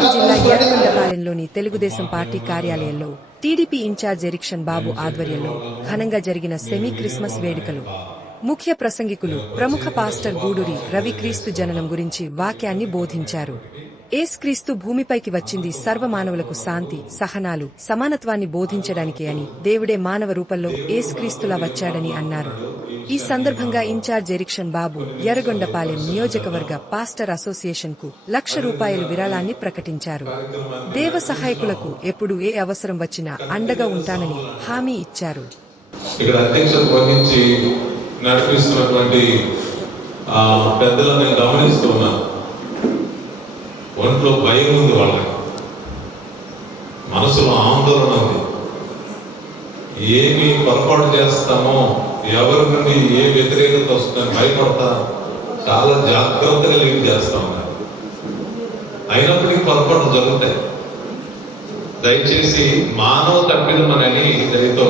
అనంతపురం జిల్లా ఎర్రగొండపాలెంలోని తెలుగుదేశం పార్టీ కార్యాలయంలో TDP incharge erection బాబు ఆధ్వర్యంలో ఘనంగా జరిగిన సెమీ క్రిస్మస్ వేడుకలు. ముఖ్య ప్రసంగికులు ప్రముఖ పాస్టర్ గూడూరి రవి క్రీస్తు జననం గురించి వాక్యాన్ని బోధించారు. యేసుక్రీస్తు భూమిపైకి వచ్చింది సర్వమానవులకు శాంతి, సహనాలు, సమానత్వాన్ని బోధించడానికే అని, దేవుడే మానవ రూపంలో యేసుక్రీస్తులా వచ్చాడని అన్నారు. ఈ సందర్భంగా ఇన్ఛార్జ్ ఎరిక్షన్ బాబు ఎర్రగొండపాలెం నియోజకవర్గ పాస్టర్ అసోసియేషన్ కు ₹1,00,000 విరాళాన్ని ప్రకటించారు. దేవ సహాయకులకు ఎప్పుడు ఏ అవసరం వచ్చినా అండగా ఉంటానని హామీ ఇచ్చారు. ఇక్కడ అధ్యక్షత వహించి నడిపిస్తున్నటువంటి పెద్దలను నేను గమనిస్తున్నాను. ఒంట్లో భయం ఉంది, వాళ్ళకి మనసులో ఆందోళన ఉంది. ఏమి పొరపాటు చేస్తామో, ఎవరి నుండి ఏ వ్యతిరేకత వస్తుందని భయపడతా చాలా జాగ్రత్తగా లీడ్ చేస్తా ఉన్నారు. అయినప్పటికీ పొరపాటు జరుగుతాయి. దయచేసి మానవ తప్పిదం అనేది దయతో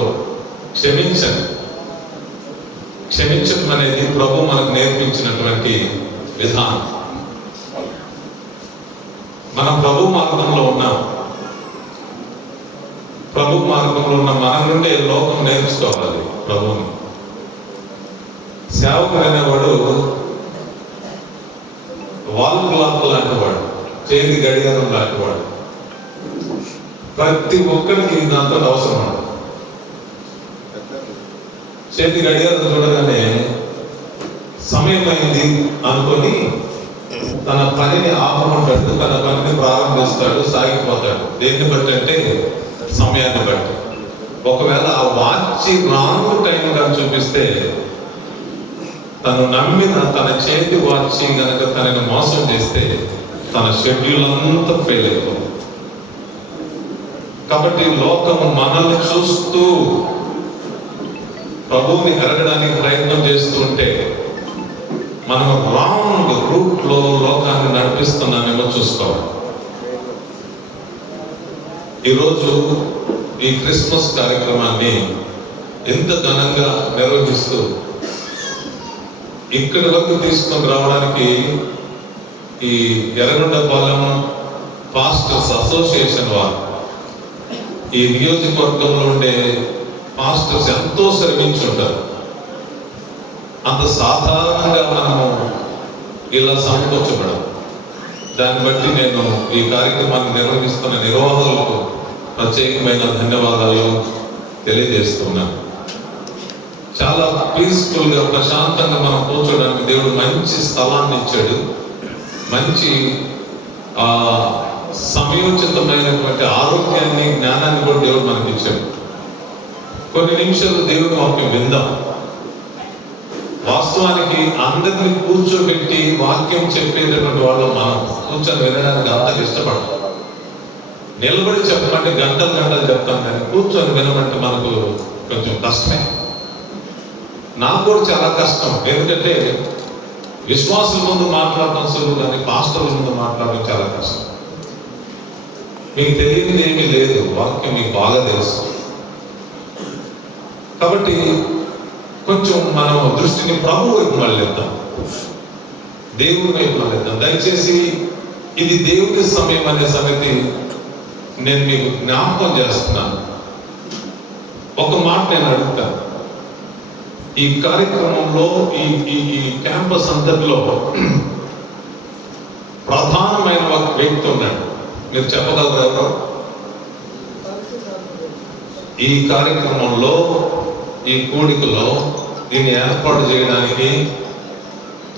క్షమించడం అనేది ప్రభు మనకు నేర్పించినటువంటి విధానం. మనం ప్రభు మార్గంలో ఉన్నాం. ప్రభు మార్గంలో ఉన్న మన నుండి లోకం నేర్చుకోవాలి ప్రభుని. సేవకుడు అనేవాడు వాల్ క్లాక్ లాంటివాడు, చేతి గడియారం లాంటివాడు. ప్రతి ఒక్కరికి దాంతో అవసరం ఉండదు. చేతి గడియారం చూడగానే సమయం అయింది అనుకొని తన పనిని ఆపమంటాడు, తన పనిని ప్రారంభిస్తాడు, సాగిపోతాడు. దేన్ని బట్టి అంటే సమయాన్ని బట్టి. ఒకవేళ ఆ వాచ్ రాంగ్ టైం కానీ చూపిస్తే తను నమ్మిన తన చేతి వాచ్ కనుక తనని మోసం చేస్తే తన షెడ్యూల్ అంతా ఫెయిల్ అయిపోతుంది. కాబట్టి లోకము మనల్ని చూస్తూ ప్రభువుని ఎరగడానికి ప్రయత్నం చేస్తూ ఉంటే మనం రాంగ్ రూట్ లో లోకాన్ని నడిపిస్తున్నామేమో చూసుకోవాలి. ఈరోజు ఈ క్రిస్మస్ కార్యక్రమాన్ని ఎంత ఘనంగా నిర్వహిస్తూ ఇక్కడి వరకు తీసుకొని రావడానికి ఈ ఎర్రగొండపాలెం పాస్టర్స్ అసోసియేషన్ వారు, ఈ నియోజకవర్గంలో ఉండే పాస్టర్స్ ఎంతో శ్రమించి ఉంటారు. అంత సాధారణంగా మనము ఇలా సమకూర్చబడం. దాన్ని బట్టి నేను ఈ కార్యక్రమాన్ని నిర్వహిస్తున్న నిర్వాహకులకు ప్రత్యేకమైన ధన్యవాదాలు తెలియజేస్తున్నాను. చాలా పీస్ఫుల్ గా, ప్రశాంతంగా మనం కూర్చోడానికి దేవుడు మంచి స్థలాన్ని ఇచ్చాడు. మంచి సమయోచితమైనటువంటి ఆరోగ్యాన్ని, జ్ఞానాన్ని కూడా దేవుడు మనకి ఇచ్చాడు. కొన్ని నిమిషాలు దేవుడి వాక్యం విందాం. వాస్తవానికి అందరినీ కూర్చోబెట్టి వాక్యం చెప్పేటటువంటి వాళ్ళు మనం కూర్చొని వినడానికి అంతగా ఇష్టపడతాం. నిలబడి చెప్పమంటే గంటలు గంటలు చెప్తాం, కానీ కూర్చొని వినమంటే మనకు కొంచెం కష్టమే. నాకు కూడా చాలా కష్టం. ఎందుకంటే విశ్వాసుల ముందు మాట్లాడటం సులువు, కానీ పాస్టర్ల ముందు మాట్లాడడం చాలా కష్టం. మీకు తెలియనిది ఏమీ లేదు, వాక్యం మీకు బాగా తెలుసు. కాబట్టి కొంచెం మనం దృష్టిని ప్రభు వైపు మళ్ళిద్దాం, దేవుడి వైపు మళ్ళిద్దాం. దయచేసి ఇది దేవుడి సమయం అనే సంగతి నేను మీకు జ్ఞాపకం చేస్తున్నాను. ఒక మాట నేను అడుగుతాను. ఈ కార్యక్రమంలో ఈ క్యాంపస్ అంతటిలో ప్రధానమైన ఒక వ్యక్తి ఉన్నాడు. మీరు చెప్పగలరు ఎవరో? ఈ కార్యక్రమంలో, ఈ కూడికలో దీన్ని ఏర్పాటు చేయడానికి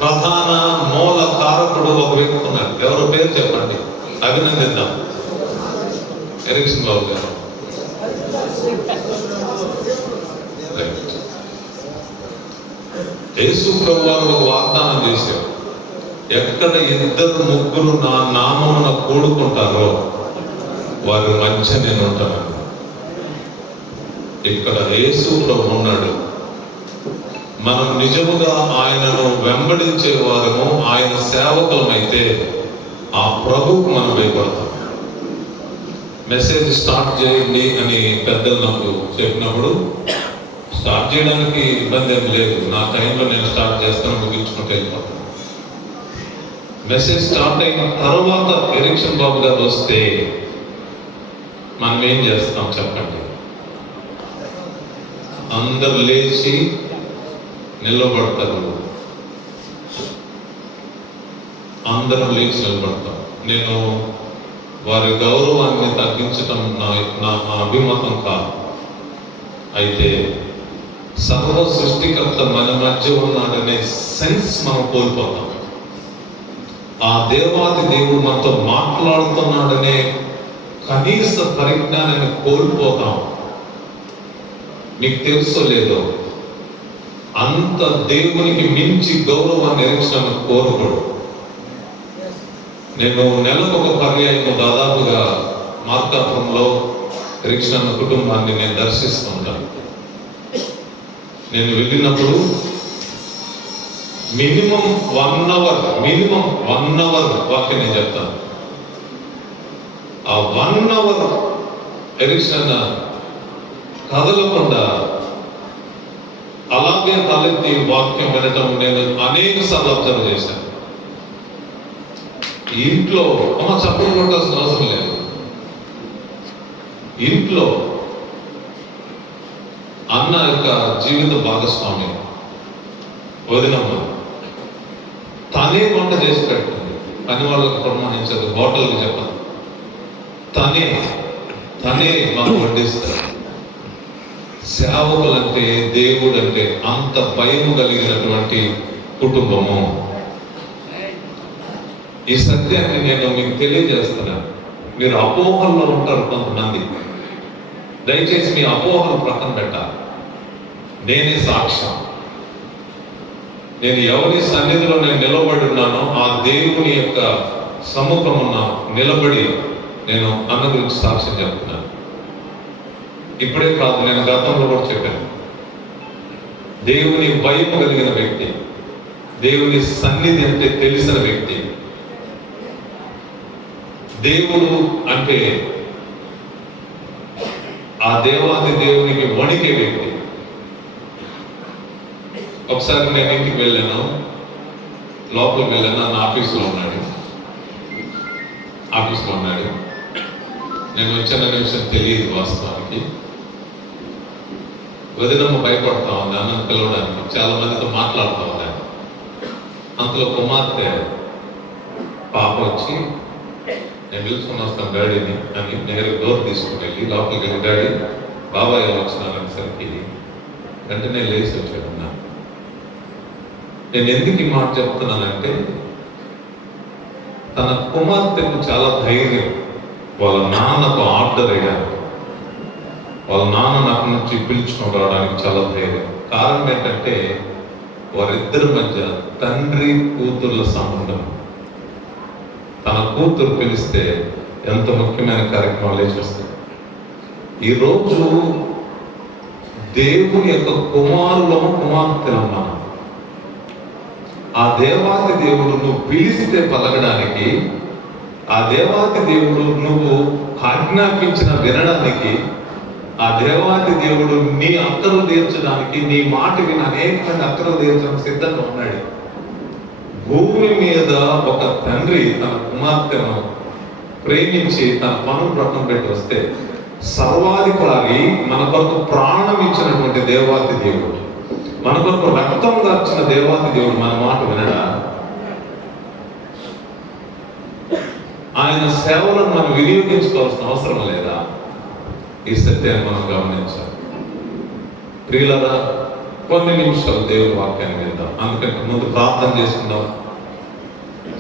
ప్రధాన మూల కారకుడు ఒక వ్యక్తి ఉన్నాడు. ఎవరో పేరు చెప్పండి, అభినందిద్దాం. ఎరిక్షన్ బాబు గారు. యేసు ప్రభు వారు ఒక వాగ్దానం చేశారు. ఎక్కడ 2-3 నా నామమున కూడుకుంటారో వారి మధ్య నేను ఉంటాను. ఇక్కడ యేసు ప్రభు ఉన్నాడు. మనం నిజముగా ఆయనను వెంబడించే వారము, ఆయన సేవకులమైతే ఆ ప్రభువుకు మనం భయపడతాం. మెసేజ్ స్టార్ట్ చేయండి అని పెద్దలు నాకు చెప్పినప్పుడు స్టార్ట్ చేయడానికి ఇబ్బంది ఏం లేదు. నా టైంలో నేను స్టార్ట్ చేస్తాను, ముగించుకుంటూ వెళ్ళిపోతాను. మెసేజ్ స్టార్ట్ అయిన తర్వాత ఎరిక్షన్ బాబు గారు వస్తే మనం ఏం చేస్తాం చెప్పండి? అందరు లేచి నిలబడతారు, అందరం లేచి నిలబడతాం. నేను వారి గౌరవాన్ని తగ్గించటం నా అభిమతం కాదు. అయితే సర్వ సృష్టికర్త మన మధ్య ఉన్నాడనే సెన్స్ మనం కోల్పోతాం. ఆ దేవాది దేవుడు మనతో మాట్లాడుతున్నాడనే కనీస పరిజ్ఞానాన్ని కోల్పోతాం. మీకు తెలుసో లేదో, అంత దేవునికి మించి గౌరవాన్ని ఎరిక్షన్ కోరుకోడు. నేను నెలకు ఒక పర్యాయం దాదాపుగా మార్కాపురంలో ఎరిక్షన్ కుటుంబాన్ని నేను దర్శిస్తుంటాను. నేను వెళ్ళినప్పుడు మినిమం 1 అవర్ వాక్యం నేను చెప్తాను. ఆ 1 అవర్ ఎరిక్షన్ కదలకుండా అలాగే తలెత్తి వాక్యం వినటం నేను అనేక సార్లు అబ్జర్వ్ చేశాను. ఇంట్లో చప్పుడు కొట్టాల్సిన అవసరం లేదు. ఇంట్లో అన్న యొక్క జీవిత భాగస్వామి వదినమ్మ తనే వంట చేసి పెట్టండి, పని వాళ్ళకు ప్రమాణించదు, హోటల్కి చెప్పదు, తనే మాకు వడ్డిస్తారు. సేవకులంటే, దేవుడు అంటే అంత భయం కలిగినటువంటి కుటుంబము. ఈ సత్యాన్ని నేను మీకు తెలియజేస్తున్నాను. మీరు అపోహల్లో ఉంటారు కొంతమంది. దయచేసి మీ అపోహలు ప్రక్కన పెట్టాలి. నేనే సాక్ష్యం. నేను ఎవరి సన్నిధిలో నేను నిలబడి ఉన్నానో ఆ దేవుని యొక్క సముఖమున్న నిలబడి నేను అన్న గురించి సాక్ష్యం చెప్తున్నాను. ఇప్పుడే కాదు, నేను గతంలో కూడా చెప్పాను. దేవుని భయం కలిగిన వ్యక్తి, దేవుని సన్నిధి అంటే తెలిసిన వ్యక్తి, దేవుడు అంటే ఆ దేవాది దేవునికి వణికే వ్యక్తి. ఒకసారి నేను ఇంటికి వెళ్ళాను, లోపలికి వెళ్ళాను. నా ఆఫీస్లో ఉన్నాడు. నేను వచ్చిన విషయం తెలియదు వాస్తవానికి. వదినమ్మ భయపడతా ఉంది అన్నను పిలవడానికి, చాలా మందితో మాట్లాడుతూ ఉన్నాను. అంతలో కుమార్తె పాప వచ్చి, నేను పిలుచుకుని వస్తాను డాడీని అని నేరుగా డోర్ తీసుకుని వెళ్ళి లోపలికి వెళ్ళి, డాడీ బాబాయ్ వచ్చినారనేసరికి వెంటనే లేచి వచ్చాడు. నేను ఎందుకు ఈ మాట చెప్తున్నానంటే, తన కుమార్తెకు చాలా ధైర్యం. వాళ్ళ నాన్నకు ఆర్డర్ అయ్యారు, వాళ్ళ నాన్న నాకు నుంచి పిలుచుకొని రావడానికి చాలా ధైర్యం. కారణం ఏంటంటే వారిద్దరి మధ్య తండ్రి కూతుర్ల సంబంధం. తన కూతురు పిలిస్తే ఎంత ముఖ్యమైన కార్యక్రమాలే చేస్తాయి. ఈరోజు దేవుని యొక్క కుమారులము కుమార్తెలమ్మా. ఆ దేవాతి దేవుడు నువ్వు పిలిస్తే పలకడానికి, ఆ దేవాతి దేవుడు నువ్వు ఆజ్ఞాపించిన వినడానికి, ఆ దేవాతి దేవుడు నీ అక్కలు తీర్చడానికి, నీ మాట విని అనేక మంది అక్కలు తీర్చడానికి సిద్ధంగా ఉన్నాడు. భూమి మీద ఒక తండ్రి తన కుమార్తెను ప్రేమించి తన పనులు పట్టణం పెట్టి వస్తే, సర్వాధికారి మన కొరకు ప్రాణం ఇచ్చినటువంటి దేవాతి దేవుడు, మన కొరకు రక్తం దాచిన దేవాతి దేవుడు మన మాట వినడా? ఆయన సేవలను మనం వినియోగించుకోవాల్సిన అవసరం లేదా? ఈ సత్యాన్ని మనం గమనించాలి. ప్రియులారా, కొన్ని నిమిషాలు దేవుని వాక్యాన్ని విందాం. అందుకంటే ముందు ప్రార్థన చేసుకుందాం.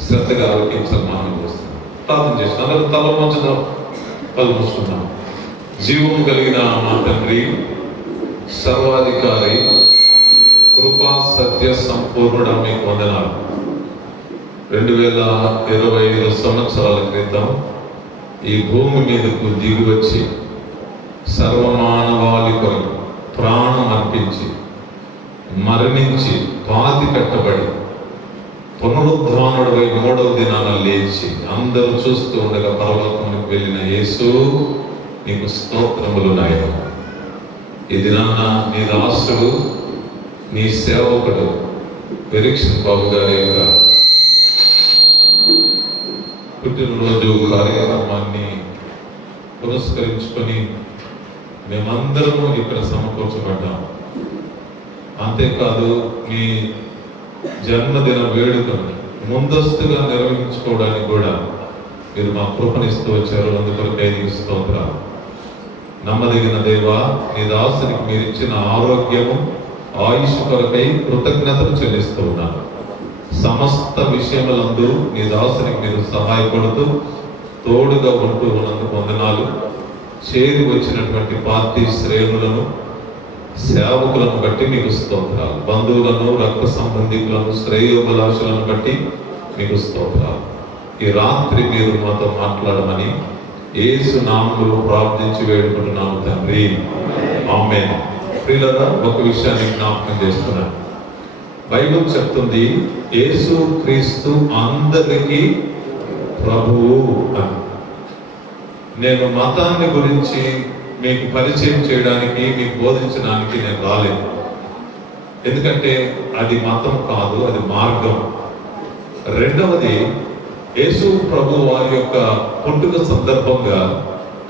శ్రద్ధగా ఆలోచించాలి. మనం చేస్తున్నాం, ప్రార్థన చేస్తున్నాం. అందరూ తల వంచుదాం, కళ్ళు మూసుకుందాం. జీవం కలిగిన మా తండ్రి, సర్వాధికారి, కృపా సత్య సంపూర్ణుడ, మీకు వందనాలు. 2025 సంవత్సరాల క్రితం ఈ భూమి మీదకు దిగి వచ్చి సర్వమానవాళి కొరకు ప్రాణం అర్పించి మరణించి పాతి పెట్టబడి పునరుద్ధానుడై 3వ దినాన లేచి అందరూ చూస్తూ ఉండగా పరలోకానికి వెళ్ళిన యేసు, నీకు స్తోత్రములు నాయన. ఈ దినాన నీ దాసుడు, నీ సేవకుడు ఎరిక్షన్ బాబు గారి యొక్క పుట్టినరోజు కార్యక్రమాన్ని పురస్కరించుకొని మేమందరము ఇక్కడ సమకూర్చబడ్డాం. అంతేకాదు మీ జన్మదిన వేడుకను ముందస్తుగా నిర్వహించుకోవడానికి కూడా మీరు మా కృపనిస్తూ వచ్చారు. అందుకొరకై నీకు స్తోత్రాలు. నమ్మదగిన దేవా, నీ దాసునికి మీరు ఇచ్చిన ఆరోగ్యము ఆయుష్ కొరకై కృతజ్ఞతలు చెల్లిస్తూ ఉన్నాను. సమస్త విషయములందు నీ దాసునికి మీరు సహాయపడుతూ తోడుగా ఉంటూ ఉన్నందుకు వందనాలు. చేరి వచ్చినటువంటి పార్టీ శ్రేణులను సేవకులను బట్టి మీకు స్తోత్రాలు. బంధువులను, రక్త సంబంధికులను, శ్రేయోభిలాషులను బట్టి మీకు స్తోత్రాలు. ఈ రాత్రి మీరు మాతో మాట్లాడమని యేసు నామములో ప్రార్థించి వేడుకుంటున్నాను తండ్రి, ఆమేన్. ప్రియులారా, ఒక విషయాన్ని జ్ఞాపకం చేస్తున్నాను. బైబిల్ చెప్తుంది యేసు క్రీస్తు అందరికీ ప్రభువు అని. నేను మతాన్ని గురించి మీకు పరిచయం చేయడానికి, మీకు బోధించడానికి నేను రాలేదు. ఎందుకంటే అది మతం కాదు, అది మార్గం. రెండవది, యేసు ప్రభు వారి యొక్క పుట్టుక సందర్భంగా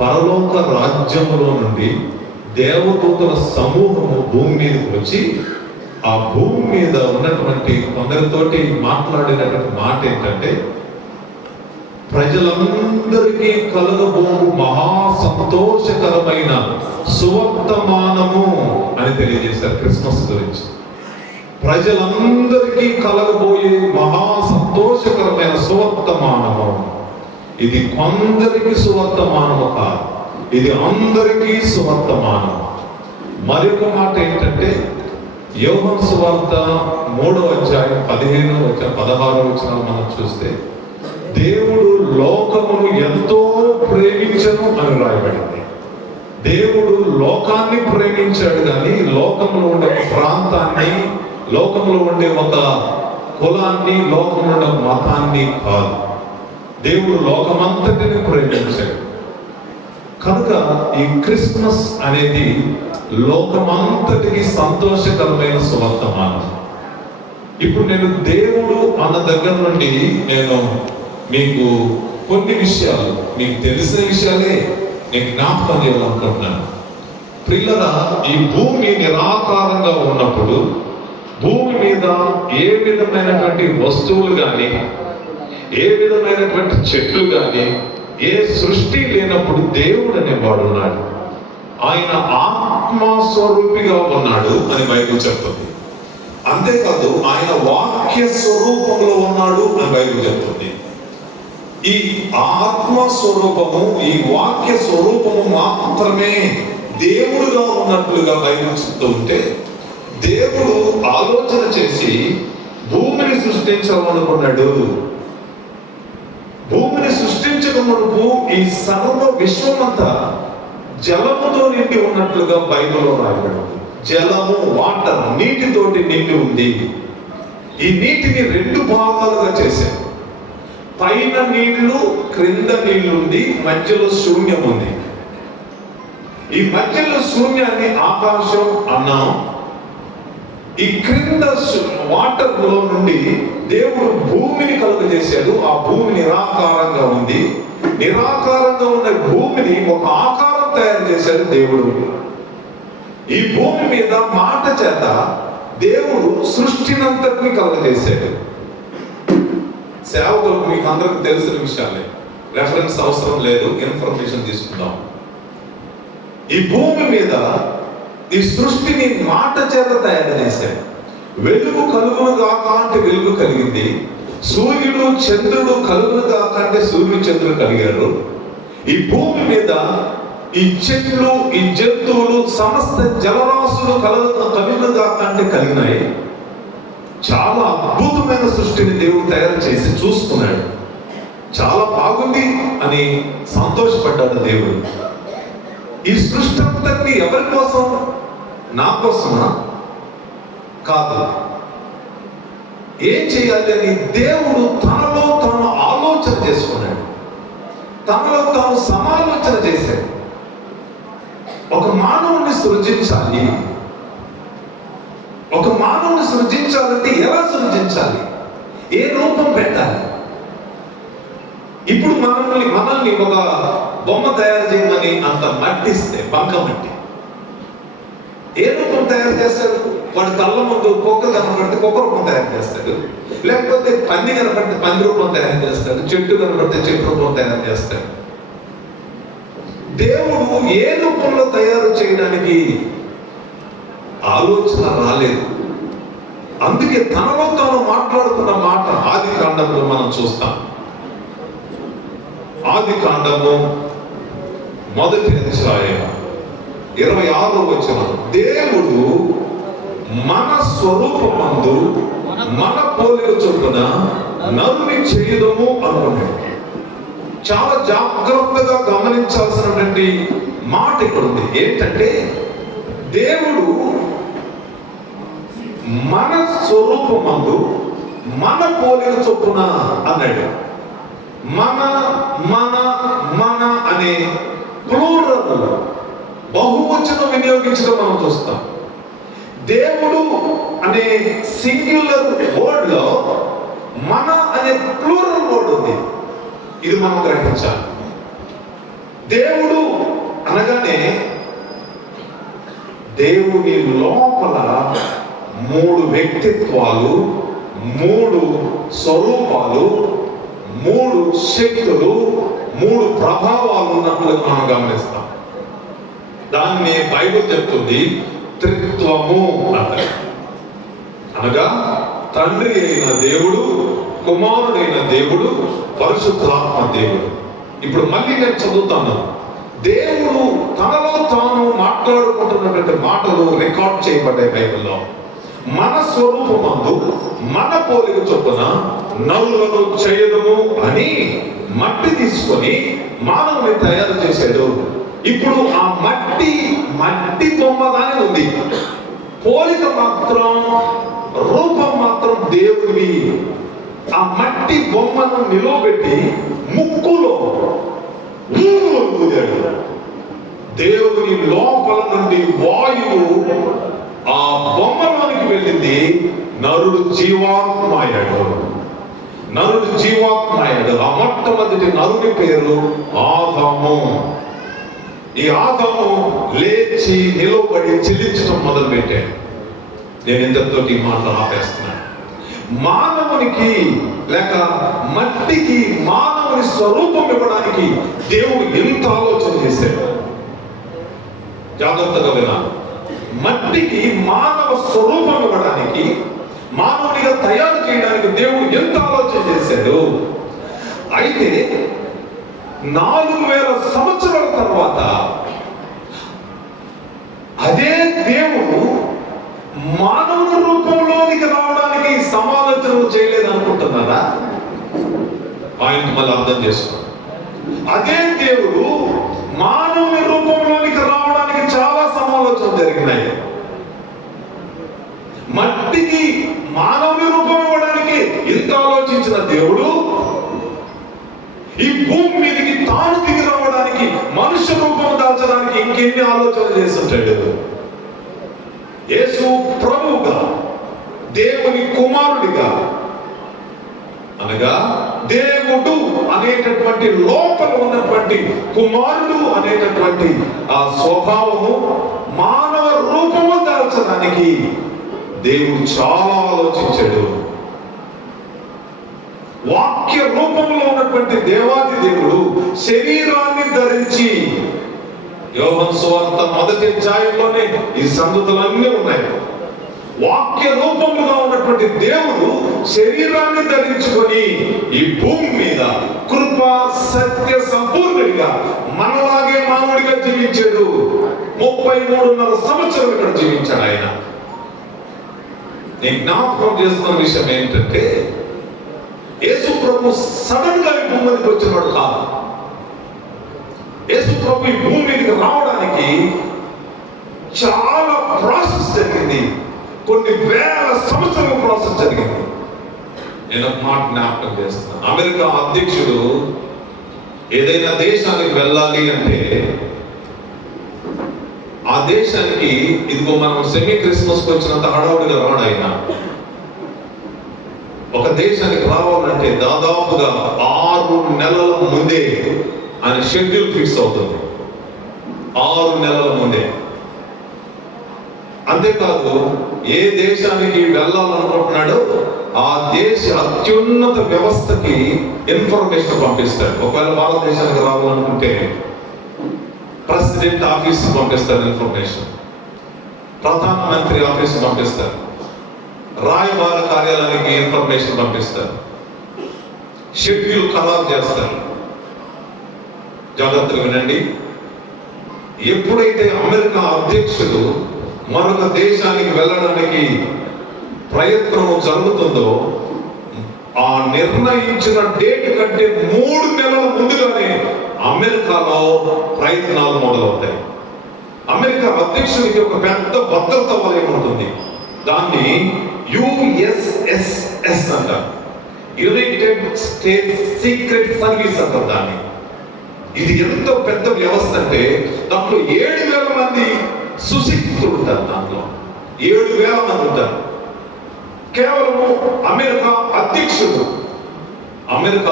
పరలోక రాజ్యములో నుండి దేవదూతల సమూహము భూమి మీదకి వచ్చి ఆ భూమి మీద ఉన్నటువంటి కొందరితోటి మాట్లాడినటువంటి మాట ఏంటంటే, ప్రజలందరికీ కలగబోవు మహా సంతోషకరమైన సువర్తమానము అని తెలియజేశారు. క్రిస్మస్ గురించి ప్రజలందరికీ కలగబోయే మహా సంతోషకరమైన సువర్తమానము. ఇది కొందరికి సువర్తమానము కాదు, ఇది అందరికీ సువర్తమానము. మరొక మాట ఏంటంటే, యోహాను సువార్త 3వ అధ్యాయం 15-16 వచనాలు మనం చూస్తే, దేవుడు లోకమును ఎంతో ప్రేమించను అని రాయబడింది. దేవుడు లోకాన్ని ప్రేమించాడు కానీ లోకంలో ఉండే ప్రాంతాన్ని, లోకంలో ఉండే ఒక కులాన్ని, లోకంలో ఉండే మతాన్ని కాదు. దేవుడు లోకమంతటిని ప్రేమించాడు. కనుక ఈ క్రిస్మస్ అనేది లోకమంతటికి సంతోషకరమైన సువర్తమానం. ఇప్పుడు నేను దేవుడు అన్న దగ్గర నుండి నేను మీకు కొన్ని విషయాలు, మీకు తెలిసిన విషయాలే నేను జ్ఞాపకం చేయాలనుకుంటున్నాను. ప్రియులారా, ఈ భూమి నిరాకారంగా ఉన్నప్పుడు భూమి మీద ఏ విధమైనటువంటి వస్తువులు కానీ, ఏ విధమైనటువంటి చెట్లు కానీ, ఏ సృష్టి లేనప్పుడు దేవుడు అనేవాడు ఉన్నాడు. ఆయన ఆత్మస్వరూపిగా ఉన్నాడు అని బైబిల్ చెప్తుంది. అంతేకాదు ఆయన వాక్య స్వరూపంలో ఉన్నాడు అని బైబిల్ చెప్తుంది. ఈ ఆత్మస్వరూపము, ఈ వాక్య స్వరూపము మాత్రమే దేవుడుగా ఉన్నట్లుగా బైబిల్ చెప్తూ ఉంటే, దేవుడు ఆలోచన చేసి భూమిని సృష్టించాలనుకున్నాడు. భూమిని సృష్టించక మునుపు ఈ సర్వ విశ్వమంతా జలముతో నిండి ఉన్నట్లుగా బైబిల్లో రాయబడింది. జలము, వాటర్, నీటితోటి నిండి ఉంది. ఈ నీటిని 2 భాగాలుగా చేశారు. పైన నీళ్లు, క్రింద నీళ్లుంది, మధ్యలో శూన్యం ఉంది. ఈ మధ్యలో శూన్యాన్ని ఆకాశం అన్నాం. ఈ క్రింద వాటర్ లో నుండి దేవుడు భూమిని కలుగజేశాడు. ఆ భూమి నిరాకారంగా ఉంది. నిరాకారంగా ఉన్న భూమిని ఒక ఆకారం తయారు చేశాడు దేవుడు. ఈ భూమి మీద మాట చేత దేవుడు సృష్టినంతటిని కలుగజేశాడు. సేవకులకు మీకు అందరికి తెలిసిన విషయాలే, రెఫరెన్స్ అవసరం లేదు, ఇన్ఫర్మేషన్ తీసుకుందాం. ఈ భూమి మీద ఈ సృష్టిని మాట చేత తయారు చేశాడు. వెలుగు కలుగును గాక అంటే వెలుగు కలిగింది. సూర్యుడు చంద్రుడు కలుగును గాక అంటే సూర్యుడు చంద్రుడు కలిగారు. ఈ భూమి మీద ఈ చెట్లు, ఈ జంతువులు, సమస్త జలరాశులు కలుగును గాక అంటే కలిగినాయి. చాలా అద్భుతమైన సృష్టిని దేవుడు తయారు చేసి చూసుకున్నాడు. చాలా బాగుంది అని సంతోషపడ్డాడు దేవుడు. ఈ సృష్టి అంతటినీ ఎవరి కోసం? నా కోసమా? కాదు. ఏం చేయాలి అని దేవుడు తనలో తాను ఆలోచన చేసుకున్నాడు. తనలో తాను సమాలోచన చేశాడు. ఒక మానవుని సృజించాలి. ఒక మానవుని సృజించాలంటే ఎలా సృజించాలి? ఏ రూపం పెట్టాలి? ఇప్పుడు మనల్ని ఒక బొమ్మ తయారు చేయమని అంత మట్టి ఇస్తే, బంక మట్టి, ఏ రూపం తయారు చేస్తాడు? వాడి కళ్ళ ముందు కుక్క కనపడితే కుక్క రూపం తయారు చేస్తాడు, లేకపోతే పంది కనపడితే పంది రూపం తయారు చేస్తాడు, చెట్టు కనపడితే చెట్టు రూపం తయారు చేస్తాడు. దేవుడు ఏ రూపంలో తయారు చేయడానికి ఆలోచన రాలేదు. అందుకే తనలో తాను మాట్లాడుతున్న మాట ఆది కాండంలో మనం చూస్తాం. ఆది కాండము 1వ అధ్యాయం 26వ వచనం, దేవుడు మన స్వరూపమందు మన పోలిక చొప్పున నరుని చేయుదము అనుకున్నాడు. చాలా జాగ్రత్తగా గమనించాల్సినటువంటి మాట ఇక్కడ ఉంది. ఏంటంటే దేవుడు మన స్వరూపమందు మన పోలిక చొప్పున అన్నాడు. మన మన మన అనే ప్లూరల్ బహువచనం వినియోగించడం మనం చూస్తాం. దేవుడు అనే సింగ్యులర్ వర్డ్ లో మన అనే ప్లూరల్ వర్డ్ ఉంది. ఇది మనం గ్రహించాలి. దేవుడు అనగానే దేవుని లోపల 3 వ్యక్తిత్వాలు, 3 స్వరూపాలు, 3 శక్తులు, 3 ప్రభావాలు ఉన్నట్లుగా మనం గమనిస్తాం. దాన్ని బైబిల్ చెప్తుంది త్రిత్వము అంటారు. అనగా తండ్రి అయిన దేవుడు, కుమారుడైన దేవుడు, పరిశుద్ధాత్మ దేవుడు. ఇప్పుడు మళ్ళీ నేను చదువుతాను. దేవుడు తనలో తాను మాట్లాడుకుంటున్నటువంటి మాటలు రికార్డ్ చేయబడ్డాయి బైబిల్లో. మన స్వరూపమందు మన పోలిక చొప్పున నరులను చేయదము అని మట్టి తీసుకొని మానవుని తయారు చేశాడు. ఇప్పుడు ఆ మట్టి బొమ్మగానే ఉంది, పోలిక మాత్రం, రూపం మాత్రం దేవుడివి. ఆ మట్టి బొమ్మను నిలవబెట్టి ముక్కులో ఊదాడు. దేవుని లోపల నుండి వాయువు ఆ బొమ్మలోనికి వెళ్ళింది. నరుడు జీవాత్మయ్యాడు. ఆ మొట్టమొదటి నరుని పేరు ఆదాము. ఈ ఆదాము లేచి నిలబడి చెల్లించడం మొదలు పెట్టాడు. నేను ఇంతటితోటి మాటలు ఆపేస్తున్నాను. మానవునికి లేక మట్టికి మానవుని స్వరూపం ఇవ్వడానికి దేవుడు ఎంత ఆలోచన చేశాడు. జాగ్రత్తగా వినాలి. మట్టికి మానవ స్వరూపం ఇవ్వడానికి, మానవునిగా తయారు చేయడానికి దేవుడు ఎంత ఆలోచన చేశాడు. అయితే 4000 సంవత్సరాల తర్వాత అదే దేవుడు మానవుని రూపంలోనికి రావడానికి సమాలోచన చేయలేదు అనుకుంటున్నారా? పాయింట్ మళ్ళీ అర్థం చేసుకో. అదే దేవుడు మానవుని రూపంలోనికి రావడానికి చాలా సమాలోచన జరిగినాయి. మట్టికి మానవుని రూపం ఇవ్వడానికి ఇంత ఆలోచించిన దేవుడు ఈ భూమి మీదకి తాను దిగి రావడానికి, మనుష్య రూపం దాల్చడానికి ఇంకెన్ని ఆలోచన చేస్తుంటాడు. యేసు ప్రభువుగా, దేవుని కుమారుడిగా, అనగా దేవుడు అనేటటువంటి లోపల ఉన్నటువంటి కుమారుడు అనేటటువంటి ఆ స్వభావము, మానవ రూపము దాల్చడానికి దేవుడు చాలా ఆలోచించాడు. వాక్య రూపంలో ఉన్నటువంటి దేవాది దేవుడు శరీరాన్ని ధరించి, యోహాను సువార్త 1వ అధ్యాయంలోనే ఈ సంగతులన్నీ ఉన్నాయి. వాక్య రూపముగా ఉన్నటువంటి దేవుడు శరీరాన్ని ధరించుకొని ఈ భూమి మీద కృప సత్య సంపూర్ణుడిగా మనలాగే మానవుడిగా జీవించాడు. 33.5 సంవత్సరాలు ఇక్కడ జీవించాడు ఆయన. నేను జ్ఞాపకం చేస్తున్న విషయం ఏంటంటే, యేసు ప్రభు సడన్ గా ఈ భూమి మీదకి వచ్చినవాడు కాదు. యేసు ప్రభు ఈ భూమి మీదకి రావడానికి చాలా ప్రాసెస్ జరిగింది. కొన్ని వేల సంవత్సరాల ప్రాసెస్ జరిగింది. నేను ఒక మాట జ్ఞాపకం చేస్తున్నాను. అమెరికా అధ్యక్షుడు ఏదైనా దేశానికి వెళ్ళాలి అంటే ఆ దేశానికి, ఇదిగో మనం సెమీ క్రిస్మస్ వచ్చినంత హడావుడిగా రాడు ఆయన. ఒక దేశానికి రావాలంటే దాదాపుగా 6 6 నెలల ముందే ఆయన షెడ్యూల్ ఫిక్స్ అవుతుంది. 6 నెలల ముందే. అంతేకాదు, ఏ దేశానికి వెళ్ళాలనుకుంటున్నాడో ఆ దేశ అత్యున్నత వ్యవస్థకి ఇన్ఫర్మేషన్ పంపిస్తాడు. ఒకవేళ భారతదేశానికి రావాలనుకుంటే ప్రెసిడెంట్ ఆఫీస్ పంపిస్తారు ఇన్ఫర్మేషన్, ప్రధానమంత్రి ఆఫీస్ పంపిస్తారు, రాయబార కార్యాలయానికి ఇన్ఫర్మేషన్ పంపిస్తారు, షెడ్యూల్ ఖరారు చేస్తారు. జాగ్రత్తగా వినండి. ఎప్పుడైతే అమెరికా అధ్యక్షుడు మరొక దేశానికి వెళ్ళడానికి ప్రయత్నం జరుగుతుందో ఆ నిర్ణయించిన డేట్ కంటే 3 నెలల ముందుగానే అమెరికాలో ప్రయత్నాలు మొదలవుతాయి. అమెరికా అధ్యక్షుడికి ఒక పెద్ద భద్రతా వలయం ఉంటుంది. దాన్ని USSS అంటారు, యునైటెడ్ స్టేట్స్ సీక్రెట్ సర్వీస్ అంటారు దాన్ని. ఇది ఎంత పెద్ద వ్యవస్థ అంటే దాంట్లో 7,000 మంది సుశిక్షితులు ఉంటారు. దాంట్లో 7,000 మంది ఉంటారు. కేవలం అమెరికా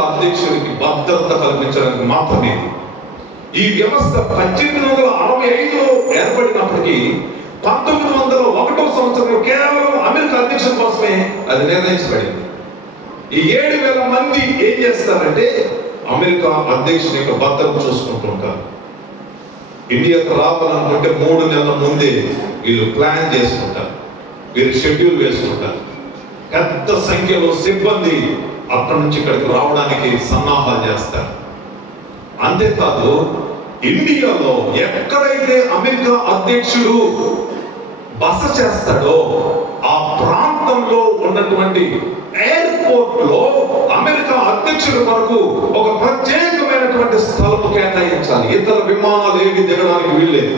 అధ్యక్షుడికి భద్రత కల్పించడానికి మాత్రమే. ఈ వ్యవస్థ 1865లో ఏర్పడినప్పటికీ 1901వ సంవత్సరంలో కేవలం అమెరికా అధ్యక్షుల కోసమే అది నిర్ణయించబడింది. ఈ 7,000 మంది ఏం చేస్తారంటే అమెరికా అధ్యక్షుని యొక్క భద్రత చూసుకుంటూ ఉంటారు. ఇండియాకు రావాలనుకుంటే 3 నెలల ముందే వీళ్ళు ప్లాన్ చేసుకుంటారు, వీళ్ళు షెడ్యూల్ వేసుకుంటారు. పెద్ద సంఖ్యలో సిబ్బంది అక్కడి నుంచి ఇక్కడికి రావడానికి సన్నాహాలు చేస్తారు. అంతేకాదు, ఇండియాలో ఎక్కడైతే అమెరికా అధ్యక్షుడు బస చేస్తాడో ఆ ప్రాంతంలో ఉన్నటువంటి ఎయిర్పోర్ట్ లో అమెరికా అధ్యక్షుడి వరకు ఒక ప్రత్యేకమైనటువంటి స్థలం కేటాయించాలి. ఇతర విమానాలు ఏవి దిగడానికి వీల్లేదు.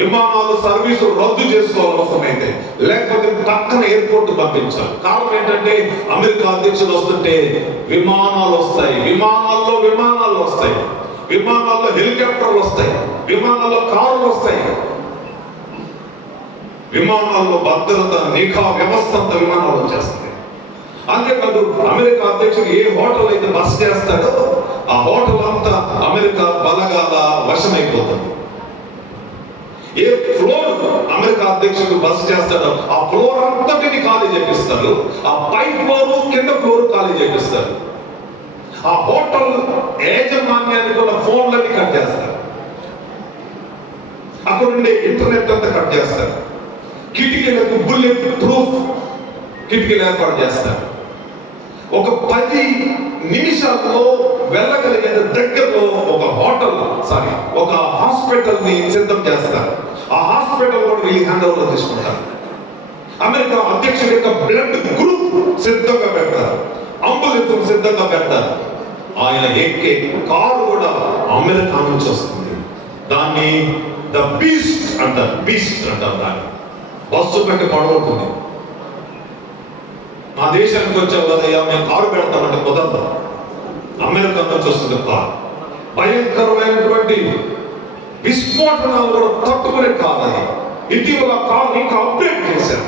విమానాలు సర్వీసు రద్దు చేసుకోవాలి అవసరమైతే, లేకపోతే పక్కన ఎయిర్పోర్ట్ పంపించాలి. కారణం ఏంటంటే అమెరికా అధ్యక్షుడు వస్తుంటే విమానాలు వస్తాయి, విమానాల్లో వస్తాయి, విమానాల్లో హెలికాప్టర్లు వస్తాయి, విమానాల్లో కార్లు వస్తాయి. విమానాల్లో భద్రత నిఘా వ్యవస్థ అంతా విమానాలు వచ్చేస్తుంది. అంతేకాదు, అమెరికా అధ్యక్షుడు ఏ హోటల్ అయితే బస చేస్తాడో ఆ హోటల్ అంతా అమెరికా బలగాల వశమైపోతుంది. ఏ ఫ్లోర్ అమెరికా అధ్యక్షుడు బస చేస్తాడో ఆ ఫ్లోర్ అంతటిని ఖాళీ చేపిస్తారు. ఆ పై ఫ్లోర్ కింద ఫ్లోర్ ఖాళీ చేపిస్తారు. ఆ హోటల్ యాజమాన్యానికి ఉన్న ఫోన్లన్నీ కట్ చేస్తారు. అక్కడ ఉండే ఇంటర్నెట్ అంతా కట్ చేస్తారు. కిటికీలకు బుల్లెట్ ప్రూఫ్ కిటికీలు ఏర్పాటు చేస్తారు. ఒక 10 నిమిషాల్లో వెళ్ళగలిగే దగ్గరలో ఒక హాస్పిటల్ ని సిద్ధం చేస్తారు. ఆ హాస్పిటల్ కూడా వీళ్ళు హ్యాండ్ ఓవర్ తీసుకుంటారు. అమెరికా అధ్యక్షుడి యొక్క బ్లడ్ గ్రూప్ సిద్ధంగా పెడతారు, అంబులెన్స్ సిద్ధంగా పెడతారు. ఆయన ఎక్కే కారు కూడా అమెరికా నుంచి వస్తుంది. దాన్ని బీస్ట్ అంటారు. దాన్ని బస్సు పెట్టి పడగొడుతుంది. మా దేశానికి వచ్చావు కదయ్యా మేము కారు పెడతామంటే కుదరదు. అమెరికా నుంచి వస్తుంది కారు. భయంకరమైనటువంటి విస్ఫోటనాలు కూడా తట్టుకునే కాదు అది. ఇటీవల కారు ఇంకా అప్డేట్ చేశారు.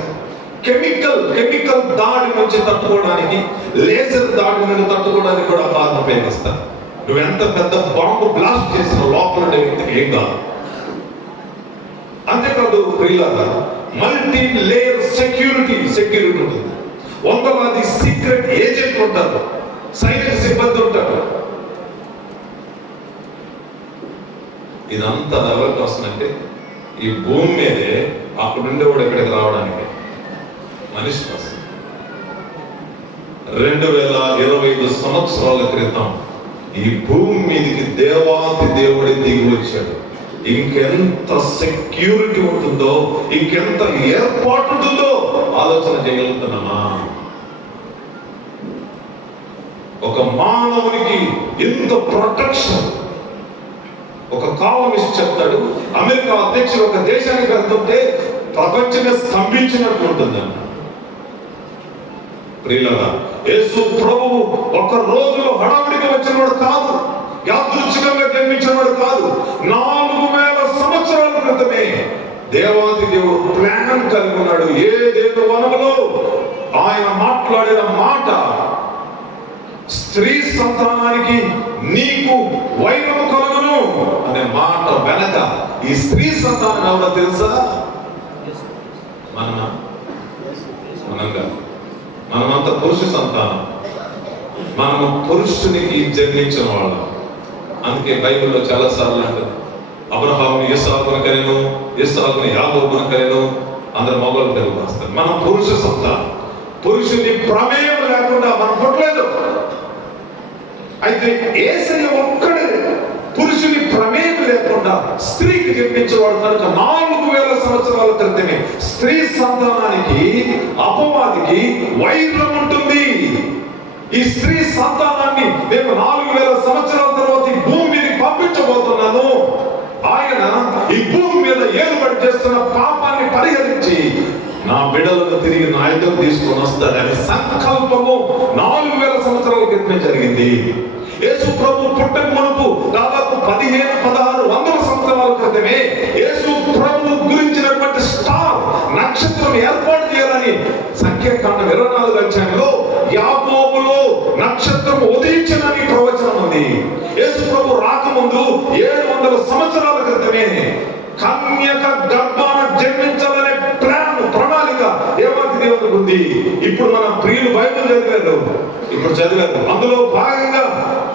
కెమికల్ దాడి నుంచి తట్టుకోవడానికి, లేజర్ దాడి నుంచి తట్టుకోవడానికి కూడా కారును ఉపయోగిస్తారు. నువ్వు ఎంత పెద్ద బాంబు బ్లాస్ట్ చేసిన లోపల వ్యక్తికి ఏం కాదు. అంతేకాదు ప్రియులారా, మల్టీ లేయర్ సెక్యూరిటీ ఉంటుంది. 100 మంది సీక్రెట్ ఏజెంట్లు ఉంటారు, సైనిక సిబ్బంది ఉంటారు. ఇదంతా ఎవరికి వస్తుందంటే ఈ భూమి మీదే అక్కడ ఉండేవాడు ఇక్కడికి రావడానికి మనిషి కోసం. 2025 సంవత్సరాల క్రితం ఈ భూమి మీదకి దేవాతి దేవుడి దిగి వచ్చాడు. ఇంకెంత సెక్యూరిటీ ఉంటుందో, ఇంకెంత ఏర్పాటు ఉంటుందో ఆలోచన చేయగలుగుతున్నామా? ఒక మానవునికి ఇంత ప్రొటెక్షన్. ఒక కాలమిస్ట్ చెప్తాడు, అమెరికా అధ్యక్షుడు ఒక దేశానికి వెళ్తుంటే ప్రపంచమే స్తంభించినట్టు ఉంటుందన్న. ప్రియులారా, యేసు ప్రభువు ఒక రోజులో హడావిడిగా వచ్చినవాడు కాదు, యాదృచ్ఛికంగా జన్మించినవాడు కాదు. 4000 సంవత్సరాల క్రితమే దేవాది దేవుడు ప్లాన్ కలిగి ఉన్నాడు. ఏ దేవ వనములో ఆయన మాట్లాడిన మాట స్త్రీ సంతానానికి నీకు వైరము కలుగును అనే మాట వెనక ఈ స్త్రీ సంతానం ఎవరో తెలుసా? మనమంతా పురుష సంతానం. మనము పురుషునికి జన్మించిన వాళ్ళం. అందుకే బైబిల్లో చాలా సార్లు అంటారు, అబ్రహాముని ఇస్సాకును కనెను, ఇస్సాకుని యాకోబును కనెను. అందరు మగవాళ్ళు తెలుగు వస్తారు. మనం పురుష సంతానం. పురుషుని ప్రమేయం లేకుండా మనం పుట్టలేదు. అయితే యేసయ్య ఒక్కడే పురుషుని ప్రమేయం లేకుండా స్త్రీకి జన్మించేవాడు కనుక 4000 సంవత్సరాల క్రితమే స్త్రీ సంతానానికి అపవాదికి వైరం ఉంటుంది. ఈ స్త్రీ సంతానాన్ని నేను 4000 సంవత్సరాల తర్వాత ఈ భూమి మీదకి పంపించబోతున్నాను. ఆయన ఈ భూమి మీద ఏలుబడి చేస్తున్న పాపాన్ని పరిహరించి నా బిడ్డలను తిరిగి నా ఎదురు తీసుకొని వస్తాడని సంకల్పము 4000 సంవత్సరాల క్రితమే జరిగింది. యేసు ప్రభు పుట్టక మునుపు దాదాపు 1500-1600 సంవత్సరాల క్రితమే యేసు ప్రభు గురించినటువంటి స్టార్ నక్షత్రం ఏర్పాటు చేయాలని సంఖ్యాకాండం 24వ అధ్యాయంలో యాకోబులో నక్షత్రం ఉదయించనని ప్రవచనం ఉంది. యేసు ప్రభు రాకముందు 700 సంవత్సరాల క్రితమే కన్యక గర్భాన జన్మించాలనే ప్రణాళిక దేవాది దేవునికి ఉంది. ఇప్పుడు మన ప్రియులు బైబిల్ చదివారు. అందులో భాగంగా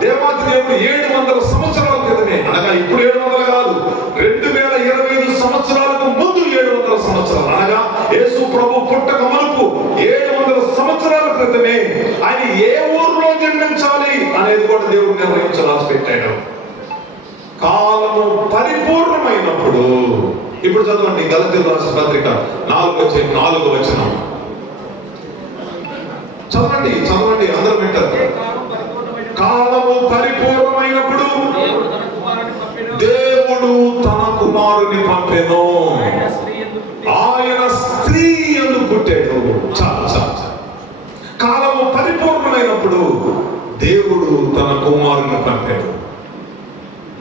దేవాది దేవుడు 700 సంవత్సరాల క్రితమే, అనగా ఇప్పుడు 700 కాదు, 2025 సంవత్సరాలకు ముందు 700 సంవత్సరాలు, అనగా యేసు ప్రభు పుట్టక మునుపు 700 సంవత్సరాల క్రితమే ఆయన ఏ ఊర్లో జన్మించాలి అనేది కూడా దేవుడు నిర్ణయించి రాసి పెట్టాడు. కాలము పరిపూర్ణమైనప్పుడు, ఇప్పుడు చదవండి గలతీయులకు రాసిన పత్రిక 4వ వచనం చదవండి అందరూ వింటారు. కాలము పరిపూర్ణమైనప్పుడు దేవుడు తన కుమారుని పంపెను, ఆయన స్త్రీ యందు పుట్టాడు. కాలము పరిపూర్ణమైనప్పుడు దేవుడు తన కుమారుని పంపాడు.